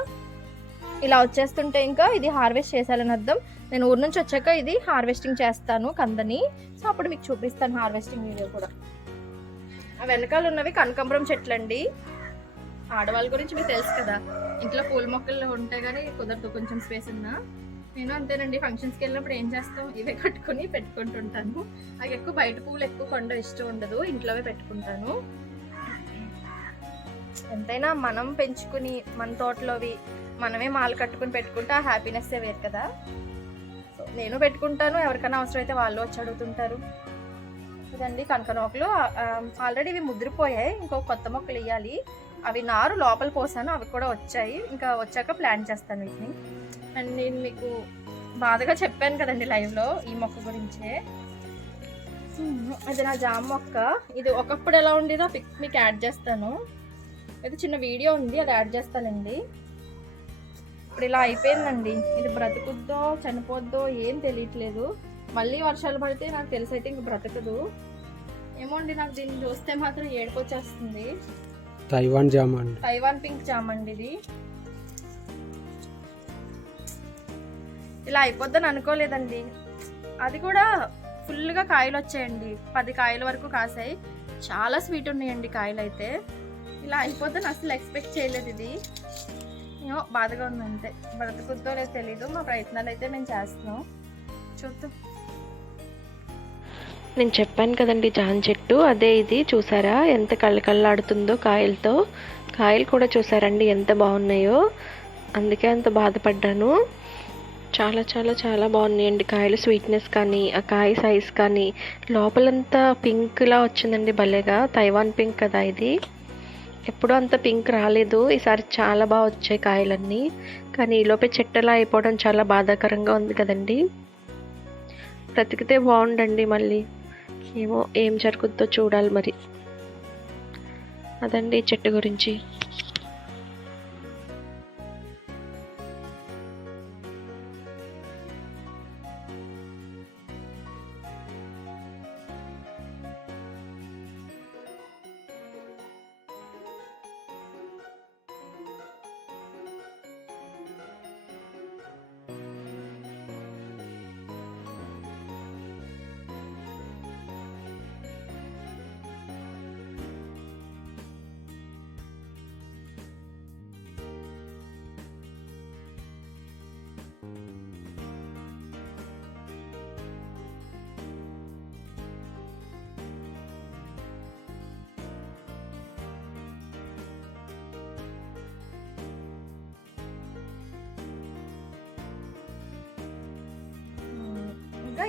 ఇలా వచ్చేస్తుంటే ఇంకా ఇది హార్వెస్ట్ చేశాలని అర్థం. నేను ఊరు నుంచి వచ్చాక ఇది హార్వెస్టింగ్ చేస్తాను కందని. సో అప్పుడు మీకు చూపిస్తాను హార్వెస్టింగ్ వీడియో కూడా. ఆ వెనకాల ఉన్నవి కనకాంబరం చెట్లు అండి. ఆడవాళ్ళ గురించి మీకు తెలుసు కదా, ఇంట్లో పూల మొక్కలు ఉంటాయి కానీ కుదరదు కొంచెం స్పేస్ ఉన్నా. నేను అంతేనండి, ఫంక్షన్స్కి వెళ్ళినప్పుడు ఏం చేస్తాం, ఇవే కట్టుకుని పెట్టుకుంటుంటాను. నాకు ఎక్కువ బయట పువ్వులు ఎక్కువ కొండ ఇష్టం ఉండదు, ఇంట్లోవే పెట్టుకుంటాను. ఎంతైనా మనం పెంచుకుని మన తోటలోవి మనమే మాలు కట్టుకుని పెట్టుకుంటే ఆ హ్యాపీనెస్ వేరు కదా. సో నేను పెట్టుకుంటాను, ఎవరికైనా అవసరం అయితే వాళ్ళు వచ్చి అడుగుతుంటారు. ఇదండి కనకనోకలు. ఆల్రెడీ ఇవి ముద్రిపోయాయి, ఇంకో కొత్త మొక్కలు వేయాలి. అవి నారు లోపల పోసాను, అవి కూడా వచ్చాయి. ఇంకా వచ్చాక ప్లాన్ చేస్తాను వీటిని. అండ్ నేను మీకు బాధగా చెప్పాను కదండి లైవ్లో ఈ మొక్క గురించే. అది నా జామ మొక్క. ఇది ఒకప్పుడు ఎలా ఉండేదో మీకు యాడ్ చేస్తాను. అయితే చిన్న వీడియో ఉంది, అది యాడ్ చేస్తానండి. ఇప్పుడు ఇలా అయిపోయిందండి. ఇది బ్రతుకుద్దో చనిపోద్దో ఏం తెలియట్లేదు. మళ్ళీ వర్షాలు పడితే నాకు తెలిసి అయితే ఇంక బ్రతకదు ఏమో అండి. నాకు దీన్ని చూస్తే మాత్రం ఏడుపు వచ్చేస్తుంది. తైవాన్ జామ అండి, తైవాన్ పింక్ జామ అండి ఇది. ఇలా అయిపోద్దని అనుకోలేదండి. అది కూడా ఫుల్గా కాయలు వచ్చాయండి, 10 కాయల వరకు కాసాయి. చాలా స్వీట్ ఉన్నాయండి కాయలు అయితే. ఇలా అయిపోద్దని అసలు ఎక్స్పెక్ట్ చేయలేదు. ఇది ఏమో బాధగా ఉంది అంతే. బ్రతుకుద్దో లేదో తెలీదు. మా ప్రయత్నాలు అయితే మేము చేస్తున్నాం, చూద్దాం. నేను చెప్పాను కదండి జాన్ చెట్టు, అదే ఇది. చూసారా ఎంత కళ్ళకళ్ళాడుతుందో కాయలతో. కాయలు కూడా చూసారండి ఎంత బాగున్నాయో, అందుకే అంత బాధపడ్డాను. చాలా చాలా చాలా బాగున్నాయండి కాయలు. స్వీట్నెస్ కానీ ఆ కాయ సైజ్ కానీ లోపలంతా పింక్లా వచ్చిందండి భలేగా. తైవాన్ పింక్ కదా ఇది, ఎప్పుడూ అంత పింక్ రాలేదు. ఈసారి చాలా బాగా వచ్చాయి కాయలన్నీ. కానీ ఈలోపే చెట్టలా అయిపోవడం చాలా బాధాకరంగా ఉంది కదండి. బ్రతికితే బాగుండండి, మళ్ళీ ఏమో ఏం జరుగుద్దో చూడాలి మరి. అదండి చెట్టు గురించి.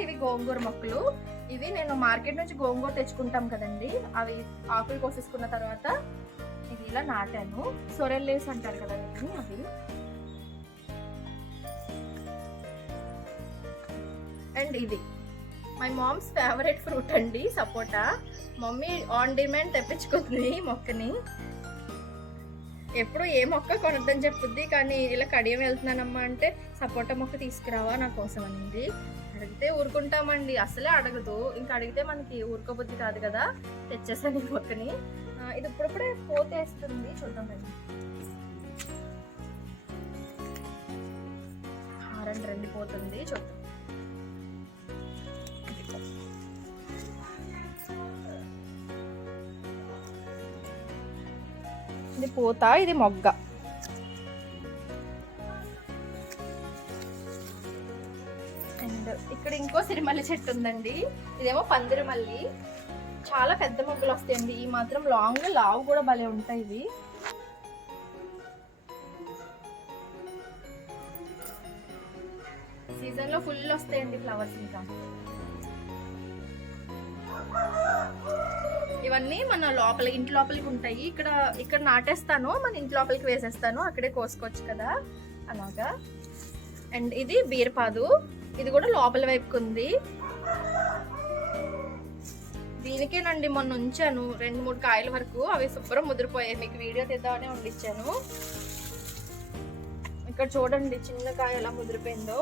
ఇవి గోంగూర మొక్కలు. ఇవి నేను మార్కెట్ నుంచి గోంగూర తెచ్చుకుంటాం కదండి, అవి ఆకులు కోసేసుకున్న తర్వాత ఇది ఇలా నాటాను. సొరెల్ లీవ్స్ అంటారు కదా వీటిని, అవి. అండ్ ఇది మై మామ్స్ ఫేవరెట్ ఫ్రూట్ అండి, సపోటా. మమ్మీ ఆన్ డిమాండ్ తెప్పించుకుంది మొక్కని. ఎప్పుడు ఏ మొక్క కొనొద్దని చెప్పుద్ది, కానీ ఇలా కడియం వెళ్తున్నానమ్మా అంటే సపోటా మొక్క తీసుకురావా నా కోసం అనింది. అడిగితే ఊరుకుంటామండి, అసలే అడగదు. ఇంకా అడిగితే మనకి ఊరుకోబుద్ధి కాదు కదా, తెచ్చేసాను ఈ మొక్కని. ఇది ఇప్పుడప్పుడే పోతేస్తుంది, చూద్దాం. రెండు పోతుంది, చూద్దాం. ఇది పూత, ఇది మొగ్గ. అండ్ ఇక్కడ ఇంకో సిరిమల్లి చెట్టు ఉందండి, ఇదేమో పందిరిమల్లి. చాలా పెద్ద మొగ్గలు వస్తాయండి, ఈ మాత్రం లాంగ్ లావు కూడా భలే ఉంటాయి ఇవి. సీజన్ లో ఫుల్ వస్తాయండి ఫ్లవర్స్. ఇంకా ఇవన్నీ మన లోపల ఇంటి లోపలికి ఉంటాయి. ఇక్కడ నాటేస్తాను, మన ఇంటి లోపలికి వేసేస్తాను, అక్కడే కోసుకోవచ్చు కదా అలాగా. అండ్ ఇది బీరపాదు, ఇది కూడా లోపల వైపుకు ఉంది. దీనికేనండి మొన్న ఉంచాను 2-3 కాయల వరకు, అవి శుభ్రం ముదిరిపోయాయి. మీకు వీడియో తీద్దామని వండిచ్చాను. ఇక్కడ చూడండి చిన్న కాయ ఎలా ముదిరిపోయిందో.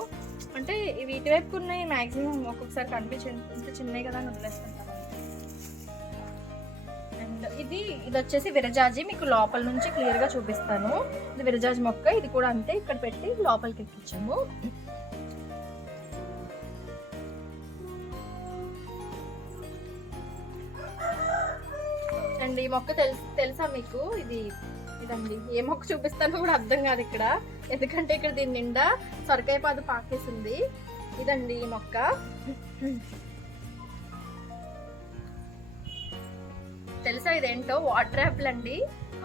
అంటే వీటి వైపు ఉన్నాయి మాక్సిమం ఒక్కొక్కసారి కనిపించింది ఇంత చిన్నవి కదా అని వదిలేస్తుంటాను. అండ్ ఇది వచ్చేసి విరజాజి, మీకు లోపల నుంచి క్లియర్ గా చూపిస్తాను. ఇది విరజాజి మొక్క, ఇది కూడా అంతే, ఇక్కడ పెట్టి లోపలికి ఎక్కించాము. అండ్ ఈ మొక్క తెలుసా మీకు? ఇదండి. ఏ మొక్క చూపిస్తానో కూడా అర్థం కాదు ఇక్కడ, ఎందుకంటే ఇక్కడ దీని నిండా సొరకాయ పాదు పాకేసింది. ఇదండి ఈ మొక్క. తెలుసా ఇదేంటో? వాటర్ యాపిల్ అండి.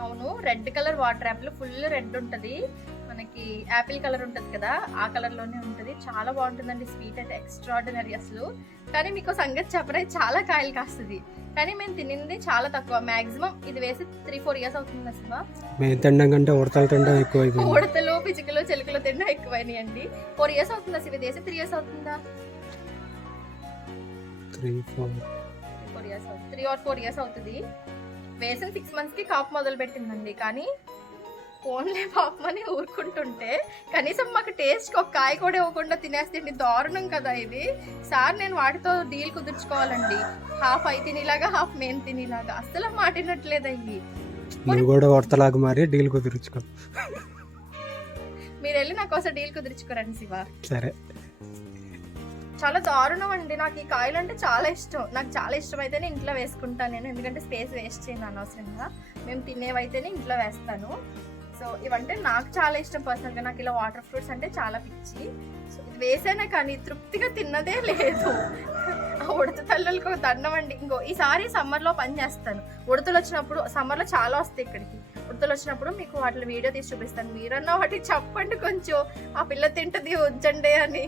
అవును, red colour water Apple, full red ఉంటది. మనకి యాపిల్ కలర్ ఉంటది కదా, ఆ కలర్ లోనే ఉంటది. చాలా బాగుంటుందండి, స్వీట్ అయితే ఎక్స్ట్రాడినరీ అసలు. కానీ మీకు సంగతి చెప్పరే, చాలా కాయలు కాస్తుంది. కానీ మేము తినింది చాలా తక్కువ. మాక్సిమం ఇది వేసి 3-4 ఇయర్స్ అవుతుంది అసలు. మేము తినడం కంటే ఉడతలు తినడం ఎక్కువ. ఉడతలు, పిచ్చుకలు, చిలుకలు తినడం ఎక్కువైనాయి అండి. 4 ఇయర్స్ అవుతుంది అసలు. ఇది వేసి 3 ఇయర్స్ అవుతుందా? 3 or 4 ఇయర్స్ అవుతుంది. వేసిన 6 months కి కాపు మొదలు పెట్టిందండి. కానీ ఫోన్లే పాపమని ఊరుకుంటుంటే కనీసం మాకు టేస్ట్ ఒక కాయ కూడా ఇవ్వకుండా తినేస్తే దారుణం కదా ఇది. సార్ నేను వాటితో డీల్ కుదుర్చుకోవాలండి, హాఫ్ అయి తినేలాగా హాఫ్ మేము తినేలాగా. అస్సలు మాటినట్లేదు అయ్యి. డీల్ కుదుర్చుకో. మీరు వెళ్ళి నా కోసం డీల్ కుదుర్చుకోరండి శివ. సరే. చాలా దారుణం అండి. నాకు ఈ కాయలు అంటే చాలా ఇష్టం. నాకు చాలా ఇష్టం అయితేనే ఇంట్లో వేసుకుంటాను నేను, ఎందుకంటే స్పేస్ వేస్ట్ చేయను అనవసరంగా. మేము తినేవైతేనే ఇంట్లో వేస్తాను. సో ఇవంటే నాకు చాలా ఇష్టం పర్సనల్గా. నాకు ఇలా వాటర్ ఫ్రూట్స్ అంటే చాలా పిచ్చి. సో ఇది వేసానే కానీ తృప్తిగా తిన్నదే లేదు. ఆ ఉడత తల్లులకు దండం అండి. ఈసారి సమ్మర్లో పని చేస్తాను. ఉడతలు వచ్చినప్పుడు, సమ్మర్లో చాలా వస్తాయి ఇక్కడికి, ఉడతలు వచ్చినప్పుడు మీకు వాటి వీడియో తీసి చూపిస్తాను. మీరన్నా వాటికి చెప్పండి కొంచెం, ఆ పిల్ల తింటది ఉంచండి అని.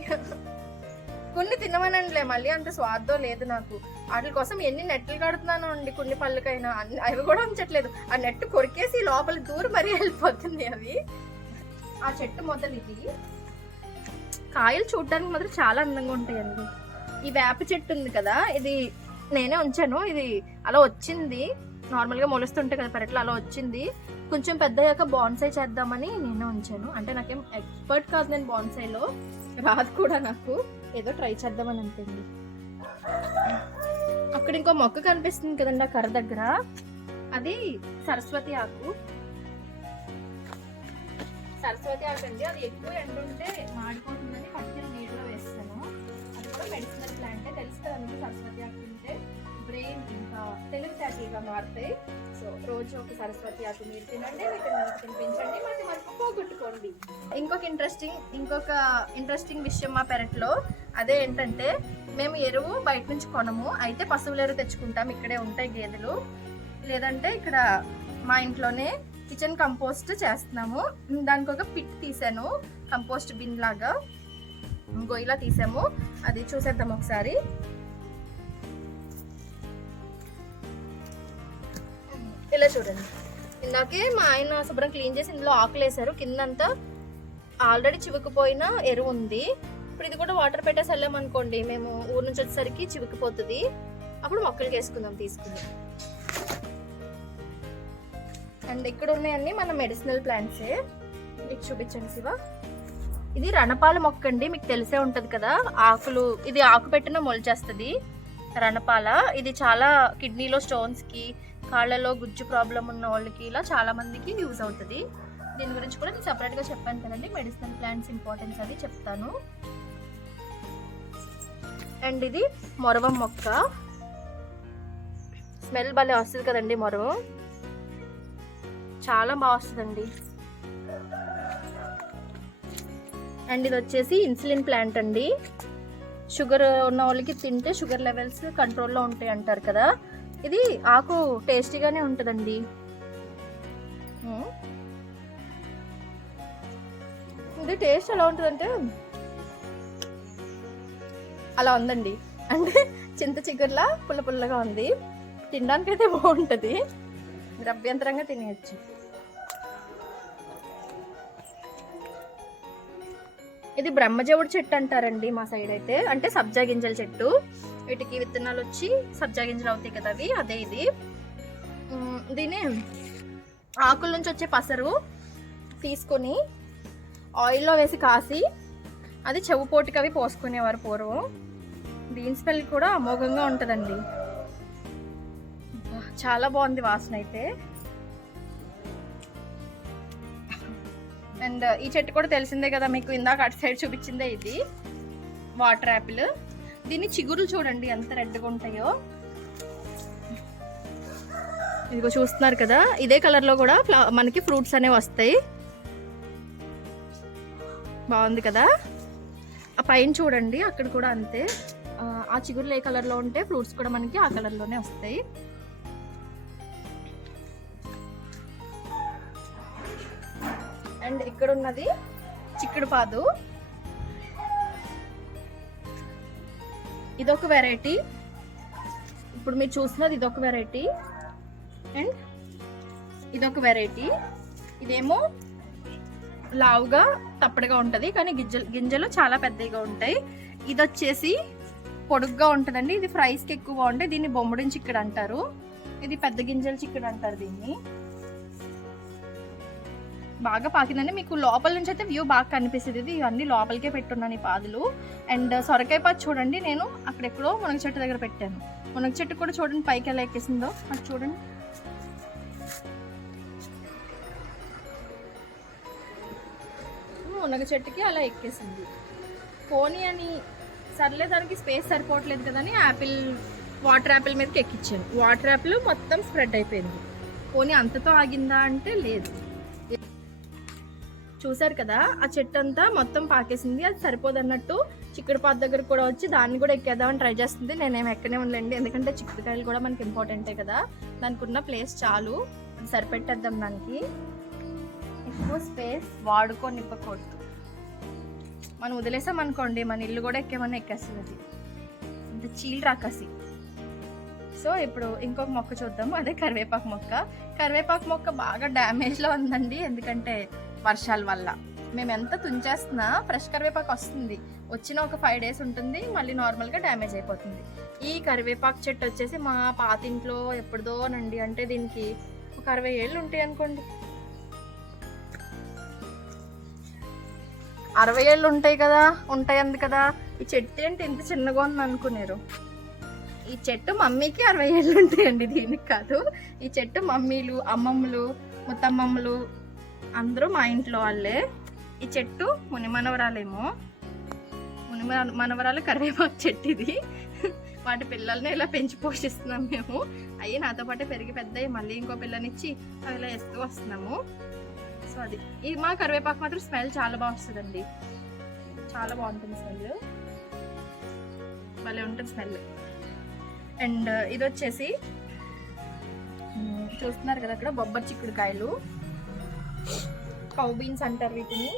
కొన్ని తినమనండిలే, మళ్ళీ అంత స్వార్థం లేదు నాకు. వాటి కోసం ఎన్ని నెట్లు కడుతున్నాను అండి, కొన్ని పళ్ళకైనా అవి కూడా ఉంచట్లేదు. ఆ నెట్ కొరికేసి లోపల దూరం మరీ వెళ్ళిపోతుంది అవి. ఆ చెట్టు మొదలు ఇది. కాయలు చూడడానికి మాత్రం చాలా అందంగా ఉంటాయండి. ఈ వేప చెట్టు ఉంది కదా, ఇది నేనే ఉంచాను. ఇది అలా వచ్చింది, నార్మల్గా మొలుస్తుంటే కదా పెరట్లో, అలా వచ్చింది. కొంచెం పెద్ద అయ్యాక బాన్సై చేద్దామని నేనే ఉంచాను. అంటే నాకేం ఎక్స్పర్ట్ కాదు నేను బాన్సైలో, రాదు కూడా నాకు. ఏదో ట్రై చేద్దామని అంటుంది. అక్కడ ఇంకో మొక్క కనిపిస్తుంది కదండి ఆ కర్ర దగ్గర, అది సరస్వతి ఆకు. సరస్వతి ఆకు అండి, అది ఎక్కువ ఎండ ఉంటే మాడిపోతుందని పట్టిన నీళ్ళలో వేస్తాను. అది కూడా మెడిసినల్ ప్లాంటే, తెలుసు కదండి. సరస్వతి ఆకు తింటే బ్రెయిన్ ఇంకా తెలివితేటలుగా మారుతాయి. సో రోజు ఒక సరస్వతి ఆకు మీరు తినండి, మీకు తినిపించండి, మళ్ళీ మనకు పోగొట్టుకోండి. ఇంకొక ఇంట్రెస్టింగ్ విషయం మా పెరట్లో, అదే ఏంటంటే మేము ఎరువు బయట నుంచి కొనము. అయితే పశువుల ఎరువు తెచ్చుకుంటాం, ఇక్కడే ఉంటాయి గేదెలు. లేదంటే ఇక్కడ మా ఇంట్లోనే కిచెన్ కంపోస్ట్ చేస్తున్నాము. దానికి ఒక పిట్ తీసాను, కంపోస్ట్ బిన్ లాగా ఇలా తీసాము. అది చూసేద్దాం ఒకసారి. ఇలా చూడండి, ఇందాకే మా ఆయన శుభ్రం క్లీన్ చేసి ఇందులో ఆకులు వేసారు. కిందంతా ఆల్రెడీ చివుకుపోయిన ఎరువు ఉంది. ఇప్పుడు ఇది కూడా వాటర్ పెట్టేసి వెళ్ళామనుకోండి, మేము ఊరు నుంచి వచ్చేసరికి చివుకుపోతుంది. అప్పుడు మొక్కలకి వేసుకుందాం తీసుకుని. అండ్ ఇక్కడ ఉన్నాయన్నీ మన మెడిసినల్ ప్లాంట్సే. మీకు చూపించండి శివ. ఇది రణపాల మొక్క అండి, మీకు తెలిసే ఉంటది కదా. ఆకులు, ఇది ఆకు పెట్టిన మొలిచేస్తుంది రణపాల. ఇది చాలా కిడ్నీలో స్టోన్స్ కి, కాళ్ళలో గుజ్జు ప్రాబ్లం ఉన్న వాళ్ళకి, ఇలా చాలా మందికి యూజ్ అవుతుంది. దీని గురించి కూడా నేను సెపరేట్ గా చెప్పాను కదండి, మెడిసినల్ ప్లాంట్స్ ఇంపార్టెన్స్ అది చెప్తాను. అండ్ ఇది మొరవం మొక్క, స్మెల్ భలే వస్తుంది కదండి మొరవం, చాలా బాగా వస్తుందండి. అండ్ ఇది వచ్చేసి ఇన్సులిన్ ప్లాంట్ అండి. షుగర్ ఉన్న వాళ్ళకి తింటే షుగర్ లెవెల్స్ కంట్రోల్లో ఉంటాయి అంటారు కదా. ఇది ఆకు టేస్టీగానే ఉంటుందండి. ఇది టేస్ట్ ఎలా ఉంటుందంటే అలా ఉందండి. అంటే చింత చిగురులా పుల్ల పుల్లగా ఉంది. తినడానికైతే బాగుంటుంది, మీరు అభ్యంతరంగా తినేయచ్చు. ఇది బ్రహ్మజవుడు చెట్టు అంటారండి మా సైడ్ అయితే, అంటే సబ్జా గింజల చెట్టు. వీటికి విత్తనాలు వచ్చి సబ్జా గింజలు అవుతాయి కదా అవి, అదే ఇది. దీని ఆకుల నుంచి వచ్చే పసరు తీసుకొని ఆయిల్లో వేసి కాసి అది చెవు పోటుకి అవి పోసుకునేవారు పూర్వం. దీని స్మెల్ కూడా అమోఘంగా ఉంటుందండి. చాలా బాగుంది వాసన అయితే. అండ్ ఈ చెట్టు కూడా తెలిసిందే కదా మీకు, ఇందాక అటు సైడ్ చూపించిందే ఇది వాటర్ యాపిల్. దీని చిగురులు చూడండి ఎంత రెడ్గా ఉంటాయో. ఇదిగో చూస్తున్నారు కదా, ఇదే కలర్ లో కూడా మనకి ఫ్రూట్స్ అనేవి వస్తాయి. బాగుంది కదా. ఆ పైన చూడండి అక్కడ కూడా అంతే, ఆ చిగురులు ఏ కలర్ లో ఉంటే ఫ్రూట్స్ కూడా మనకి ఆ కలర్ లోనే వస్తాయి. అండ్ ఇక్కడ ఉన్నది చిక్కుడు పాదు, ఇదొక వెరైటీ. ఇప్పుడు మీరు చూస్తున్నది ఇదొక వెరైటీ అండ్ ఇదొక వెరైటీ. ఇదేమో లావుగా తప్పడుగా ఉంటుంది కానీ గింజలు చాలా పెద్దగా ఉంటాయి. ఇది వచ్చేసి పొడుగ్గా ఉంటుందండి. ఇది ఫ్రైస్కి ఎక్కువ బాగుంటాయి. దీన్ని బొమ్మడిని చిక్కుడు అంటారు. ఇది పెద్ద గింజల చిక్కుడు అంటారు దీన్ని. బాగా పాకిందండి. మీకు లోపల నుంచి అయితే వ్యూ బాగా కనిపిస్తుంది. ఇది ఇవన్నీ లోపలికే పెట్టున్నాను ఈ పాదులు. అండ్ సొరకాయ పాదు చూడండి, నేను అక్కడెక్కడో మునగ చెట్టు దగ్గర పెట్టాను. మునగ చెట్టు కూడా చూడండి పైకి ఎలా ఎక్కేసిందో, అది చూడండి. మునగ చెట్టుకి అలా ఎక్కేసింది. పోనీ అని సర్లే దానికి స్పేస్ సరిపోవట్లేదు కదా అని యాపిల్, వాటర్ యాపిల్ మీదకి ఎక్కించాను. వాటర్ యాపిల్ మొత్తం స్ప్రెడ్ అయిపోయింది. పోనీ అంతతో ఆగిందా అంటే లేదు. చూసారు కదా, ఆ చెట్టు అంతా మొత్తం పాకేసింది. అది సరిపోదు అన్నట్టు చిక్కుడు పాదు దగ్గర కూడా వచ్చి దాన్ని కూడా ఎక్కేద్దామని ట్రై చేస్తుంది. నేనేమి ఎక్కనే ఉండలేండి, ఎందుకంటే చిక్కుడుకాయలు కూడా మనకి ఇంపార్టెంటే కదా. దానికి ఉన్న ప్లేస్ చాలు, అది సరిపెట్టేద్దాం. దానికి ఎక్కువ స్పేస్ వాడుకొని నిప్పకూడదు. మనం వదిలేసాం అనుకోండి మన ఇల్లు కూడా ఎక్కేమన్నా ఎక్కేస్తుంది. అది అంత చీల్ రాకసి. సో ఇప్పుడు ఇంకొక మొక్క చూద్దాము, అదే కరివేపాకు మొక్క. కరివేపాకు మొక్క బాగా డ్యామేజ్లో ఉందండి, ఎందుకంటే వర్షాల వల్ల. మేము ఎంత తుంచేస్తున్నా ఫ్రెష్ కరివేపాకు వస్తుంది, వచ్చిన ఒక 5 days ఉంటుంది, మళ్ళీ నార్మల్గా డ్యామేజ్ అయిపోతుంది. ఈ కరివేపాకు చెట్టు వచ్చేసి మా పాతింట్లో ఎప్పుడుదోనండి, అంటే దీనికి ఒక 60 ఏళ్ళు ఉంటాయి అనుకోండి. 60 ఏళ్ళు ఉంటాయి కదా, ఉంటాయంది కదా. ఈ చెట్టు ఏంటి ఇంత చిన్నగా ఉంది అనుకున్నారు. ఈ చెట్టు మమ్మీకి 60 ఏళ్ళు ఉంటాయండి, దీనికి కాదు. ఈ చెట్టు మమ్మీలు, అమ్మమ్మలు, ముత్తమ్మమ్మలు అందరూ మా ఇంట్లో వాళ్ళే. ఈ చెట్టు మునిమనవరాలేమో, మునిమనవరాలు కరివేపాకు చెట్టు ఇది. వాటి పిల్లల్ని ఇలా పెంచి పోషిస్తున్నాం మేము. అవి నాతో పాటు పెరిగి పెద్దవి, మళ్ళీ ఇంకో పిల్లనిచ్చి అవి ఇలా వేస్తూ వస్తున్నాము. సో అది ఇది మా కరివేపాకు మాత్రం స్మెల్ చాలా బాగా వస్తుందండి, చాలా బాగుంటుంది స్మెల్, భలే ఉంటుంది స్మెల్. అండ్ ఇది వచ్చేసి చూస్తున్నారు కదా అక్కడ బొబ్బరి చిక్కుడుకాయలు, కౌ బీన్స్ అంటారు వీటిని.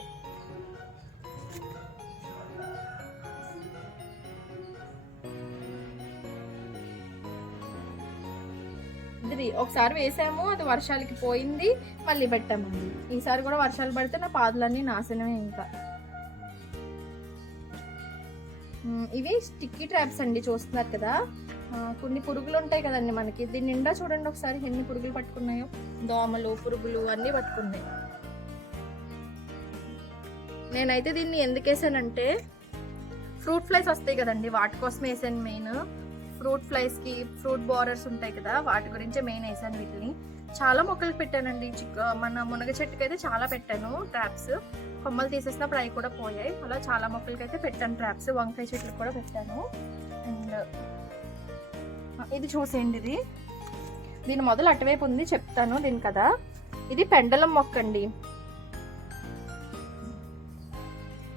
ఇది ఒకసారి వేసాము, అది వర్షాలకి పోయింది, మళ్ళీ పెట్టామండి. ఈసారి కూడా వర్షాలు పడితే నా పాదులన్నీ నాశనమే. ఇంకా ఇవి స్టిక్కీ ట్రాప్స్ అండి, చూస్తున్నారు కదా. కొన్ని పురుగులు ఉంటాయి కదండి మనకి, దీని నిండా చూడండి ఒకసారి ఎన్ని పురుగులు పట్టుకున్నాయో. దోమలు, పురుగులు అన్నీ పట్టుకున్నాయి. నేనైతే దీన్ని ఎందుకు వేసానంటే ఫ్రూట్ ఫ్లైస్ వస్తాయి కదండి, వాటి కోసం వేసాను మెయిన్. ఫ్రూట్ ఫ్లైస్కి ఫ్రూట్ బోరర్స్ ఉంటాయి కదా, వాటి గురించే మెయిన్ వేసాను వీటిని. చాలా మొక్కలు పెట్టానండి. మన మునగ చెట్టుకి అయితే చాలా పెట్టాను ట్రాప్స్. కొమ్మలు తీసేసినప్పుడు అవి కూడా పోయాయి. అలా చాలా మొక్కలకైతే పెట్టాను ట్రాప్స్. వంకాయ చెట్లకు కూడా పెట్టాను. అండ్ ఇది చూసేయండి, ఇది దీని మొదలు అటువైపు ఉంది, చెప్తాను దీని కదా. ఇది పెండలం మొక్క అండి.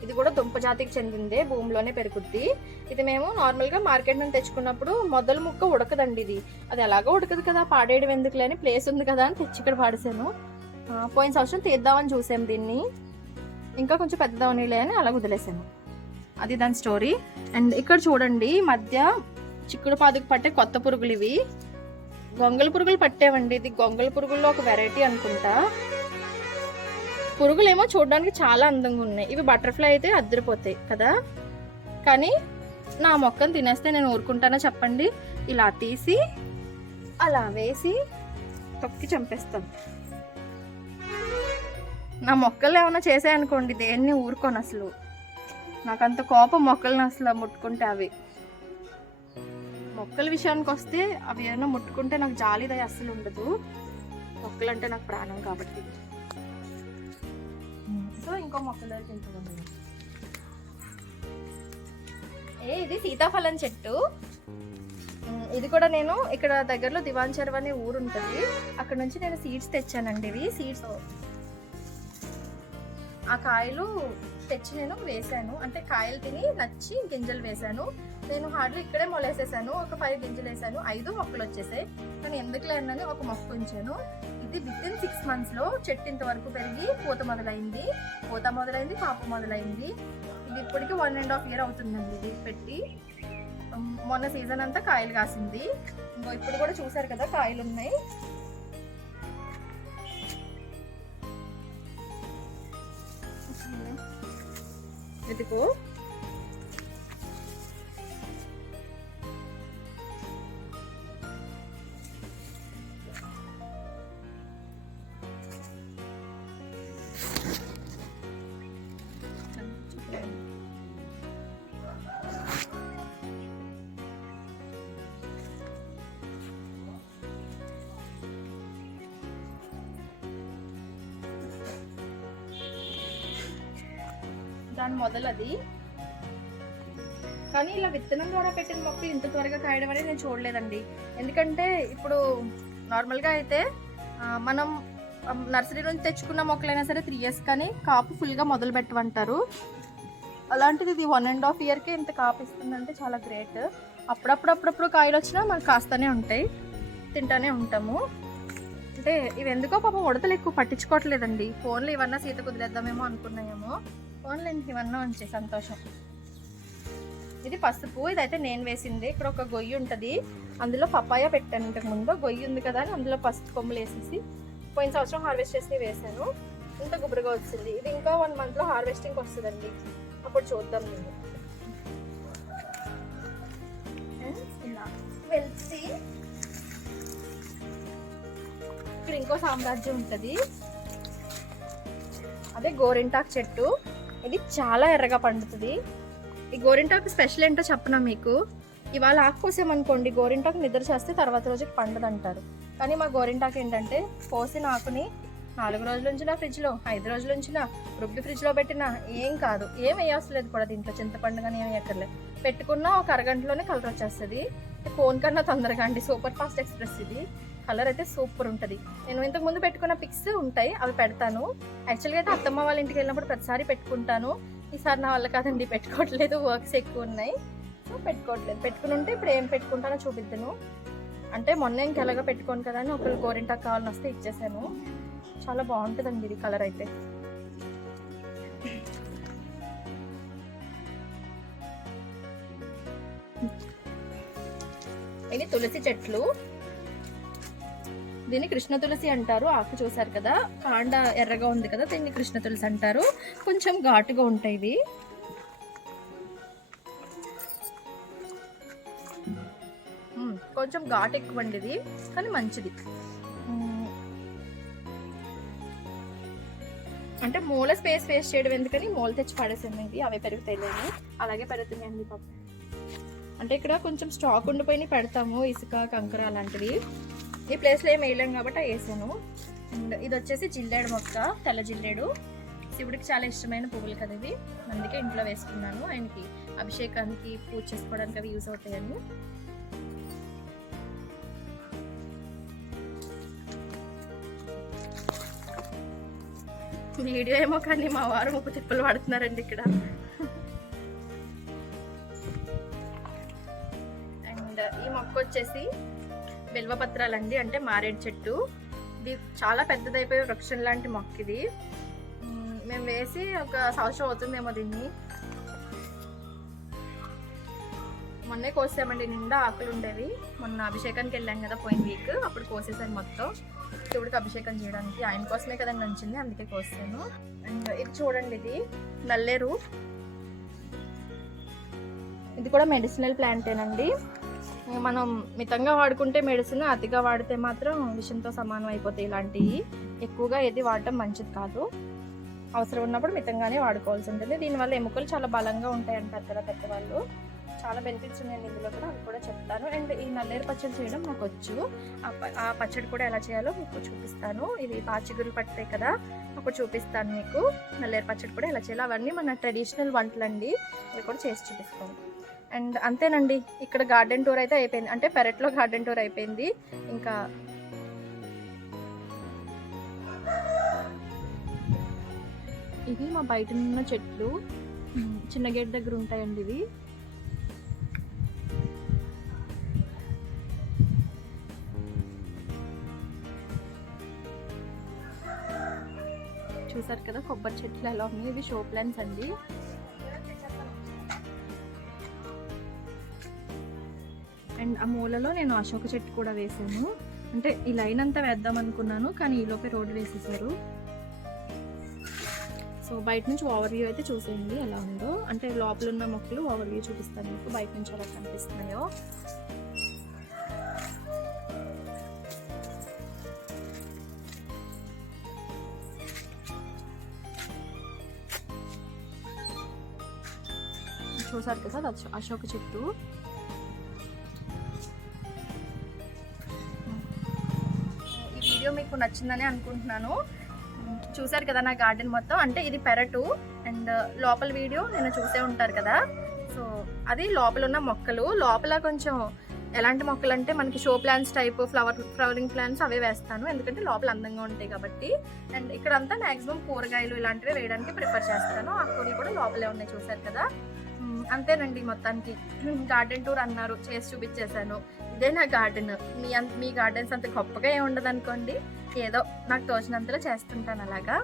ఇది కూడా దుంప జాతికి చెందిందే, భూమిలోనే పెరుగుద్ది. ఇది మేము నార్మల్గా మార్కెట్ నుంచి తెచ్చుకున్నప్పుడు మొదలు ముక్క ఉడకదండి ఇది. అది ఎలాగో ఉడకదు కదా, పాడేయడం ఎందుకులే అని, ప్లేస్ ఉంది కదా అని తెచ్చి ఇక్కడ పాడేసాను. పోయిన సంవత్సరం తీద్దామని చూసాం దీన్ని, ఇంకా కొంచెం పెద్దదవనిలే అని అలా వదిలేసాను. అది దాని స్టోరీ. అండ్ ఇక్కడ చూడండి మధ్య చిక్కుడు పాదుకు పట్టే కొత్త పురుగులు ఇవి. గొంగళ పురుగులు పట్టేవండి. ఇది గొంగళ పురుగుల్లో ఒక వెరైటీ అనుకుంటా. పురుగులు ఏమో చూడడానికి చాలా అందంగా ఉన్నాయి. ఇవి బటర్ఫ్లై అయితే అద్దరిపోతాయి కదా, కానీ నా మొక్కను తినేస్తే నేను ఊరుకుంటానా చెప్పండి. ఇలా తీసి అలా వేసి తొక్కి చంపేస్తాను. నా మొక్కలు ఏమైనా చేసాయనుకోండి దేన్ని ఊరుకోను అసలు. నాకంత కోపం మొక్కలను అసలు ముట్టుకుంటే. అవి మొక్కల విషయానికి వస్తే అవి ఏమైనా ముట్టుకుంటే నాకు జాలిదయ అస్సలు ఉండదు. మొక్కలు అంటే నాకు ప్రాణం కాబట్టి. సో ఇంకో మొక్కల దగ్గరికి వెళ్తున్నాను. ఇది సీతాఫలం చెట్టు. ఇది కూడా నేను ఇక్కడ దగ్గరలో దివాన్ చెరువు అనే ఊరు ఉంటుంది, అక్కడ నుంచి నేను సీడ్స్ తెచ్చానండి. ఇవి సీడ్స్, ఆ కాయలు తెచ్చి నేను వేసాను. అంటే కాయలు తిని నచ్చి గింజలు వేసాను. నేను హార్డ్లీ ఇక్కడే మొలేసేసాను. ఒక 5 గింజలు వేసాను, 5 మొక్కలు వచ్చేసాయి. కానీ ఎందుకు లేదని ఒక మొక్క ఉంచాను. ఇది వితిన్ 6 monthsలో చెట్టు ఇంతవరకు పెరిగి పూత మొదలైంది, కాపు మొదలైంది. ఇది ఇప్పటికి 1.5 year అవుతుందండి ఇది పెట్టి. మొన్న సీజన్ అంతా కాయలు కాసింది. ఇంకో ఇప్పుడు కూడా చూసారు కదా కాయలు ఉన్నాయి. ఇదిగో దాని మొదలది. కానీ ఇలా విత్తనం ద్వారా పెట్టిన మొక్క ఇంత త్వరగా కాయడం అనేది నేను చూడలేదండి. ఎందుకంటే ఇప్పుడు నార్మల్గా అయితే మనం నర్సరీ నుంచి తెచ్చుకున్న మొక్కలైనా సరే 3 years కానీ కాపు ఫుల్గా మొదలు పెట్టమంటారు. అలాంటిది ఇది 1.5 yearకే ఇంత కాపు ఇస్తుందంటే చాలా గ్రేట్. అప్పుడప్పుడు కాయలు వచ్చినా మనకు కాస్తూనే ఉంటాయి, తింటానే ఉంటాము. అంటే ఇవి ఎందుకో పాపం ఉడతలు ఎక్కువ పట్టించుకోవట్లేదండి. ఫోన్లో ఇవన్నా సీత కుదిరేద్దామేమో అనుకున్నాయేమో. ఫోన్లో ఇవన్నా ఉంచే సంతోషం. ఇది పసుపు, ఇదైతే నేను వేసింది. ఇక్కడ ఒక గొయ్యి ఉంటుంది, అందులో పపాయ పెట్టాను ఇంతకు ముందు. గొయ్యి ఉంది కదా అని అందులో పసుపు కొమ్ములు వేసేసి పోయిన సంవత్సరం హార్వెస్ట్ చేసి వేసాను. ఇంత గుబురుగా వచ్చింది. ఇది ఇంకా 1 monthలో హార్వెస్టింగ్ వస్తుందండి, అప్పుడు చూద్దాం. నేను ఇలా వెళ్తే ఇక్కడ ఇంకో సామ్రాజ్యం ఉంటుంది, అదే గోరింటాకు చెట్టు. ఇది చాలా ఎర్రగా పండుతుంది. ఈ గోరింటాకు స్పెషల్ ఏంటో చెప్పనా మీకు. ఇవాళ ఆకు కోసామనుకోండి, గోరింటాకు నిద్ర చేస్తే తర్వాత రోజుకి పండదంటారు. కానీ మా గోరింటాకు ఏంటంటే కోసిన ఆకుని 4 రోజుల ఉంచినా ఫ్రిడ్జ్లో, 5 రోజుల ఉంచినా, రుబ్బి ఫ్రిడ్జ్లో పెట్టినా ఏం కాదు, ఏం వేయవసలేదు కూడా. దీంట్లో చింతపండు కానీ ఏమి ఎక్కర్లేదు. పెట్టుకున్నా ఒక అరగంటలోనే కలర్ వచ్చేస్తుంది. ఫోన్ కన్నా తొందరగా అండి, సూపర్ ఫాస్ట్ ఎక్స్ప్రెస్. ఇది కలర్ అయితే సూపర్ ఉంటుంది. నేను ఇంతకు ముందు పెట్టుకున్న పిక్స్ ఉంటాయి, అవి పెడతాను. యాక్చువల్గా అయితే అత్తమ్మ వాళ్ళ ఇంటికి వెళ్ళినప్పుడు ప్రతిసారి పెట్టుకుంటాను. ఈసారి నా వల్ల కాదండి, పెట్టుకోవట్లేదు, వర్క్స్ ఎక్కువ ఉన్నాయి, సో పెట్టుకోవట్లేదు. పెట్టుకుని ఉంటే ఇప్పుడు ఏం పెట్టుకుంటానో చూపిద్దాను. అంటే మొన్న ఇంకెలాగా పెట్టుకోను కదా అని ఒకళ్ళు గోరింటాకు కావాలని వస్తే ఇచ్చేసాను. చాలా బాగుంటుందండి ఇది కలర్ అయితే. ఇది తులసి చెట్లు. దీన్ని కృష్ణ తులసి అంటారు. ఆకు చూసారు కదా, కాండ ఎర్రగా ఉంది కదా, దీన్ని కృష్ణ తులసి అంటారు. కొంచెం ఘాటుగా ఉంటాయి ఇవి. కొంచెం ఘాటు ఎక్కువ అండి ఇది, కానీ మంచిది. అంటే మూల స్పేస్ వేస్ట్ చేయడం ఎందుకని మూల తెచ్చి పడేసాను. ఇది అవే పెరుగుతాయి లేని అలాగే పెరుగుతున్నాయండి పాప. అంటే ఇక్కడ కొంచెం స్టాక్ ఉండిపోయి పెడతాము, ఇసుక కంకర అలాంటివి. ఈ ప్లేస్లో ఏం వేయలేం కాబట్టి వేసాను. అండ్ ఇది వచ్చేసి జిల్లేడు మొక్క, తెల్ల జిల్లేడు. శివుడికి చాలా ఇష్టమైన పువ్వులు కదా ఇవి, అందుకే ఇంట్లో వేసుకున్నాను. ఆయనకి అభిషేకానికి పూజ చేసుకోవడానికి అవి యూజ్ అవుతాయని. వీడియో ఏమో కానీ మా వారు ముప్పు తిప్పలు పడుతున్నారండి ఇక్కడ. అండ్ ఈ మొక్క వచ్చేసి బిల్వపత్రాలండి, అంటే మారేడు చెట్టు. ఇది చాలా పెద్దదైపోయే వృక్షం లాంటి మొక్క. ఇది మేము వేసి ఒక సంవత్సరం అవుతుందేమో. దీన్ని మొన్నే కోసామండి, నిండా ఆకులు ఉండేవి. మొన్న అభిషేకానికి వెళ్ళాం కదా పోయిన వీక్, అప్పుడు కోసేసాను మొత్తం శివుడికి అభిషేకం చేయడానికి. ఆయన కోసమే కదండి నచ్చింది, అందుకే కోసాను. అండ్ ఇది చూడండి, ఇది నల్లేరు. ఇది కూడా మెడిసినల్ ప్లాంటేనండి. మనం మితంగా వాడుకుంటే మెడిసిన్, అతిగా వాడితే మాత్రం విషంతో సమానం అయిపోతాయి. ఇలాంటివి ఎక్కువగా ఏది వాడటం మంచిది కాదు. అవసరం ఉన్నప్పుడు మితంగానే వాడుకోవాల్సి ఉంటుంది. దీనివల్ల ఎముకలు చాలా బలంగా ఉంటాయి అంటారు కదా పెద్దవాళ్ళు. చాలా బెనిఫిట్స్ ఉన్నాయండి ఇందులో కూడా, అవి కూడా చెప్తాను. అండ్ ఈ నల్లేరు పచ్చడి చేయడం నాకు వచ్చు. ఆ పచ్చడి కూడా ఎలా చేయాలో మీకు చూపిస్తాను. ఇది పాచిగురు పట్టాయి కదా, అప్పుడు చూపిస్తాను మీకు నల్లేరు పచ్చడి కూడా ఎలా చేయాలో. అవన్నీ మన ట్రెడిషనల్ వంటలండి, అవి కూడా చేసి చూపిస్తాను. అండ్ అంతేనండి, ఇక్కడ గార్డెన్ టూర్ అయితే అయిపోయింది, అంటే పెరట్లో గార్డెన్ టూర్ అయిపోయింది. ఇంకా ఇది మా బయట ఉన్న చెట్లు, చిన్న గేట్ దగ్గర ఉంటాయండి ఇవి. చూసారు కదా కొబ్బరి చెట్లు ఎలా ఉన్నాయి, ఇవి షో ప్లాంట్స్ అండి. అండ్ ఆ మూలలో నేను అశోక చెట్టు కూడా వేసాను. అంటే ఈ లైన్ అంతా వేద్దాం అనుకున్నాను, కానీ ఈలోపే రోడ్డు వేసేసారు. సో బయట నుంచి ఓవర్ వ్యూ అయితే చూసేయండి ఎలా ఉందో. అంటే లోపల ఉన్న మొక్కలు ఓవర్ వ్యూ చూపిస్తాను మీకు, బయట నుంచి ఎలా కనిపిస్తున్నాయో. చూసారు కదా అశోక చెట్టు. ఈ వీడియో మీకు నచ్చిందని అనుకుంటున్నాను. చూసారు కదా నా గార్డెన్ మొత్తం, అంటే ఇది పెరటు. అండ్ లోపల వీడియో నేను చూసే ఉంటారు కదా, సో అది లోపల ఉన్న మొక్కలు. లోపల కొంచెం ఎలాంటి మొక్కలు అంటే మనకి show plants type, flowering plants అవే వేస్తాను, ఎందుకంటే లోపల అందంగా ఉంటాయి కాబట్టి. అండ్ ఇక్కడంతా మ్యాక్సిమం కూరగాయలు ఇలాంటివి వేయడానికి ప్రిఫర్ చేస్తాను. ఆకుకూరలు కూడా లోపలే ఉన్నాయి, చూసారు కదా. అంతేనండి, మొత్తానికి గార్డెన్ టూర్ అన్నారు, చేసి చూపించేశాను. ఇదే నా గార్డెన్. మీ గార్డెన్స్ అంత గొప్పగా ఏమి ఉండదు అనుకోండి, ఏదో నాకు తోచినంతలో చేస్తుంటాను అలాగా.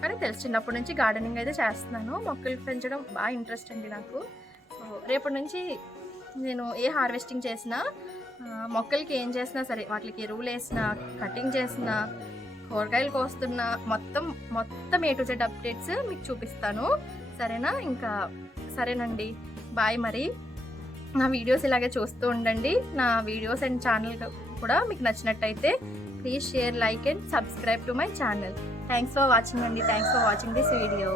కానీ తెలిసి చిన్నప్పటి నుంచి గార్డెనింగ్ అయితే చేస్తున్నాను. మొక్కలు పెంచడం బాగా ఇంట్రెస్ట్ అండి నాకు. సో రేపటి నుంచి నేను ఏ హార్వెస్టింగ్ చేసినా, మొక్కలకి ఏం చేసినా సరే, వాటికి ఎరువులు వేసినా, కటింగ్ చేసినా, కూరగాయలు కోస్తున్నా, మొత్తం A to Z అప్డేట్స్ మీకు చూపిస్తాను. సరేనా? ఇంకా సరేనండి, బాయ్. మరి నా వీడియోస్ ఇలాగే చూస్తూ ఉండండి. నా వీడియోస్ అండ్ ఛానల్ కూడా మీకు నచ్చినట్టయితే please share, like and subscribe to my channel. Thanks for watching అండి. Thanks for watching this video.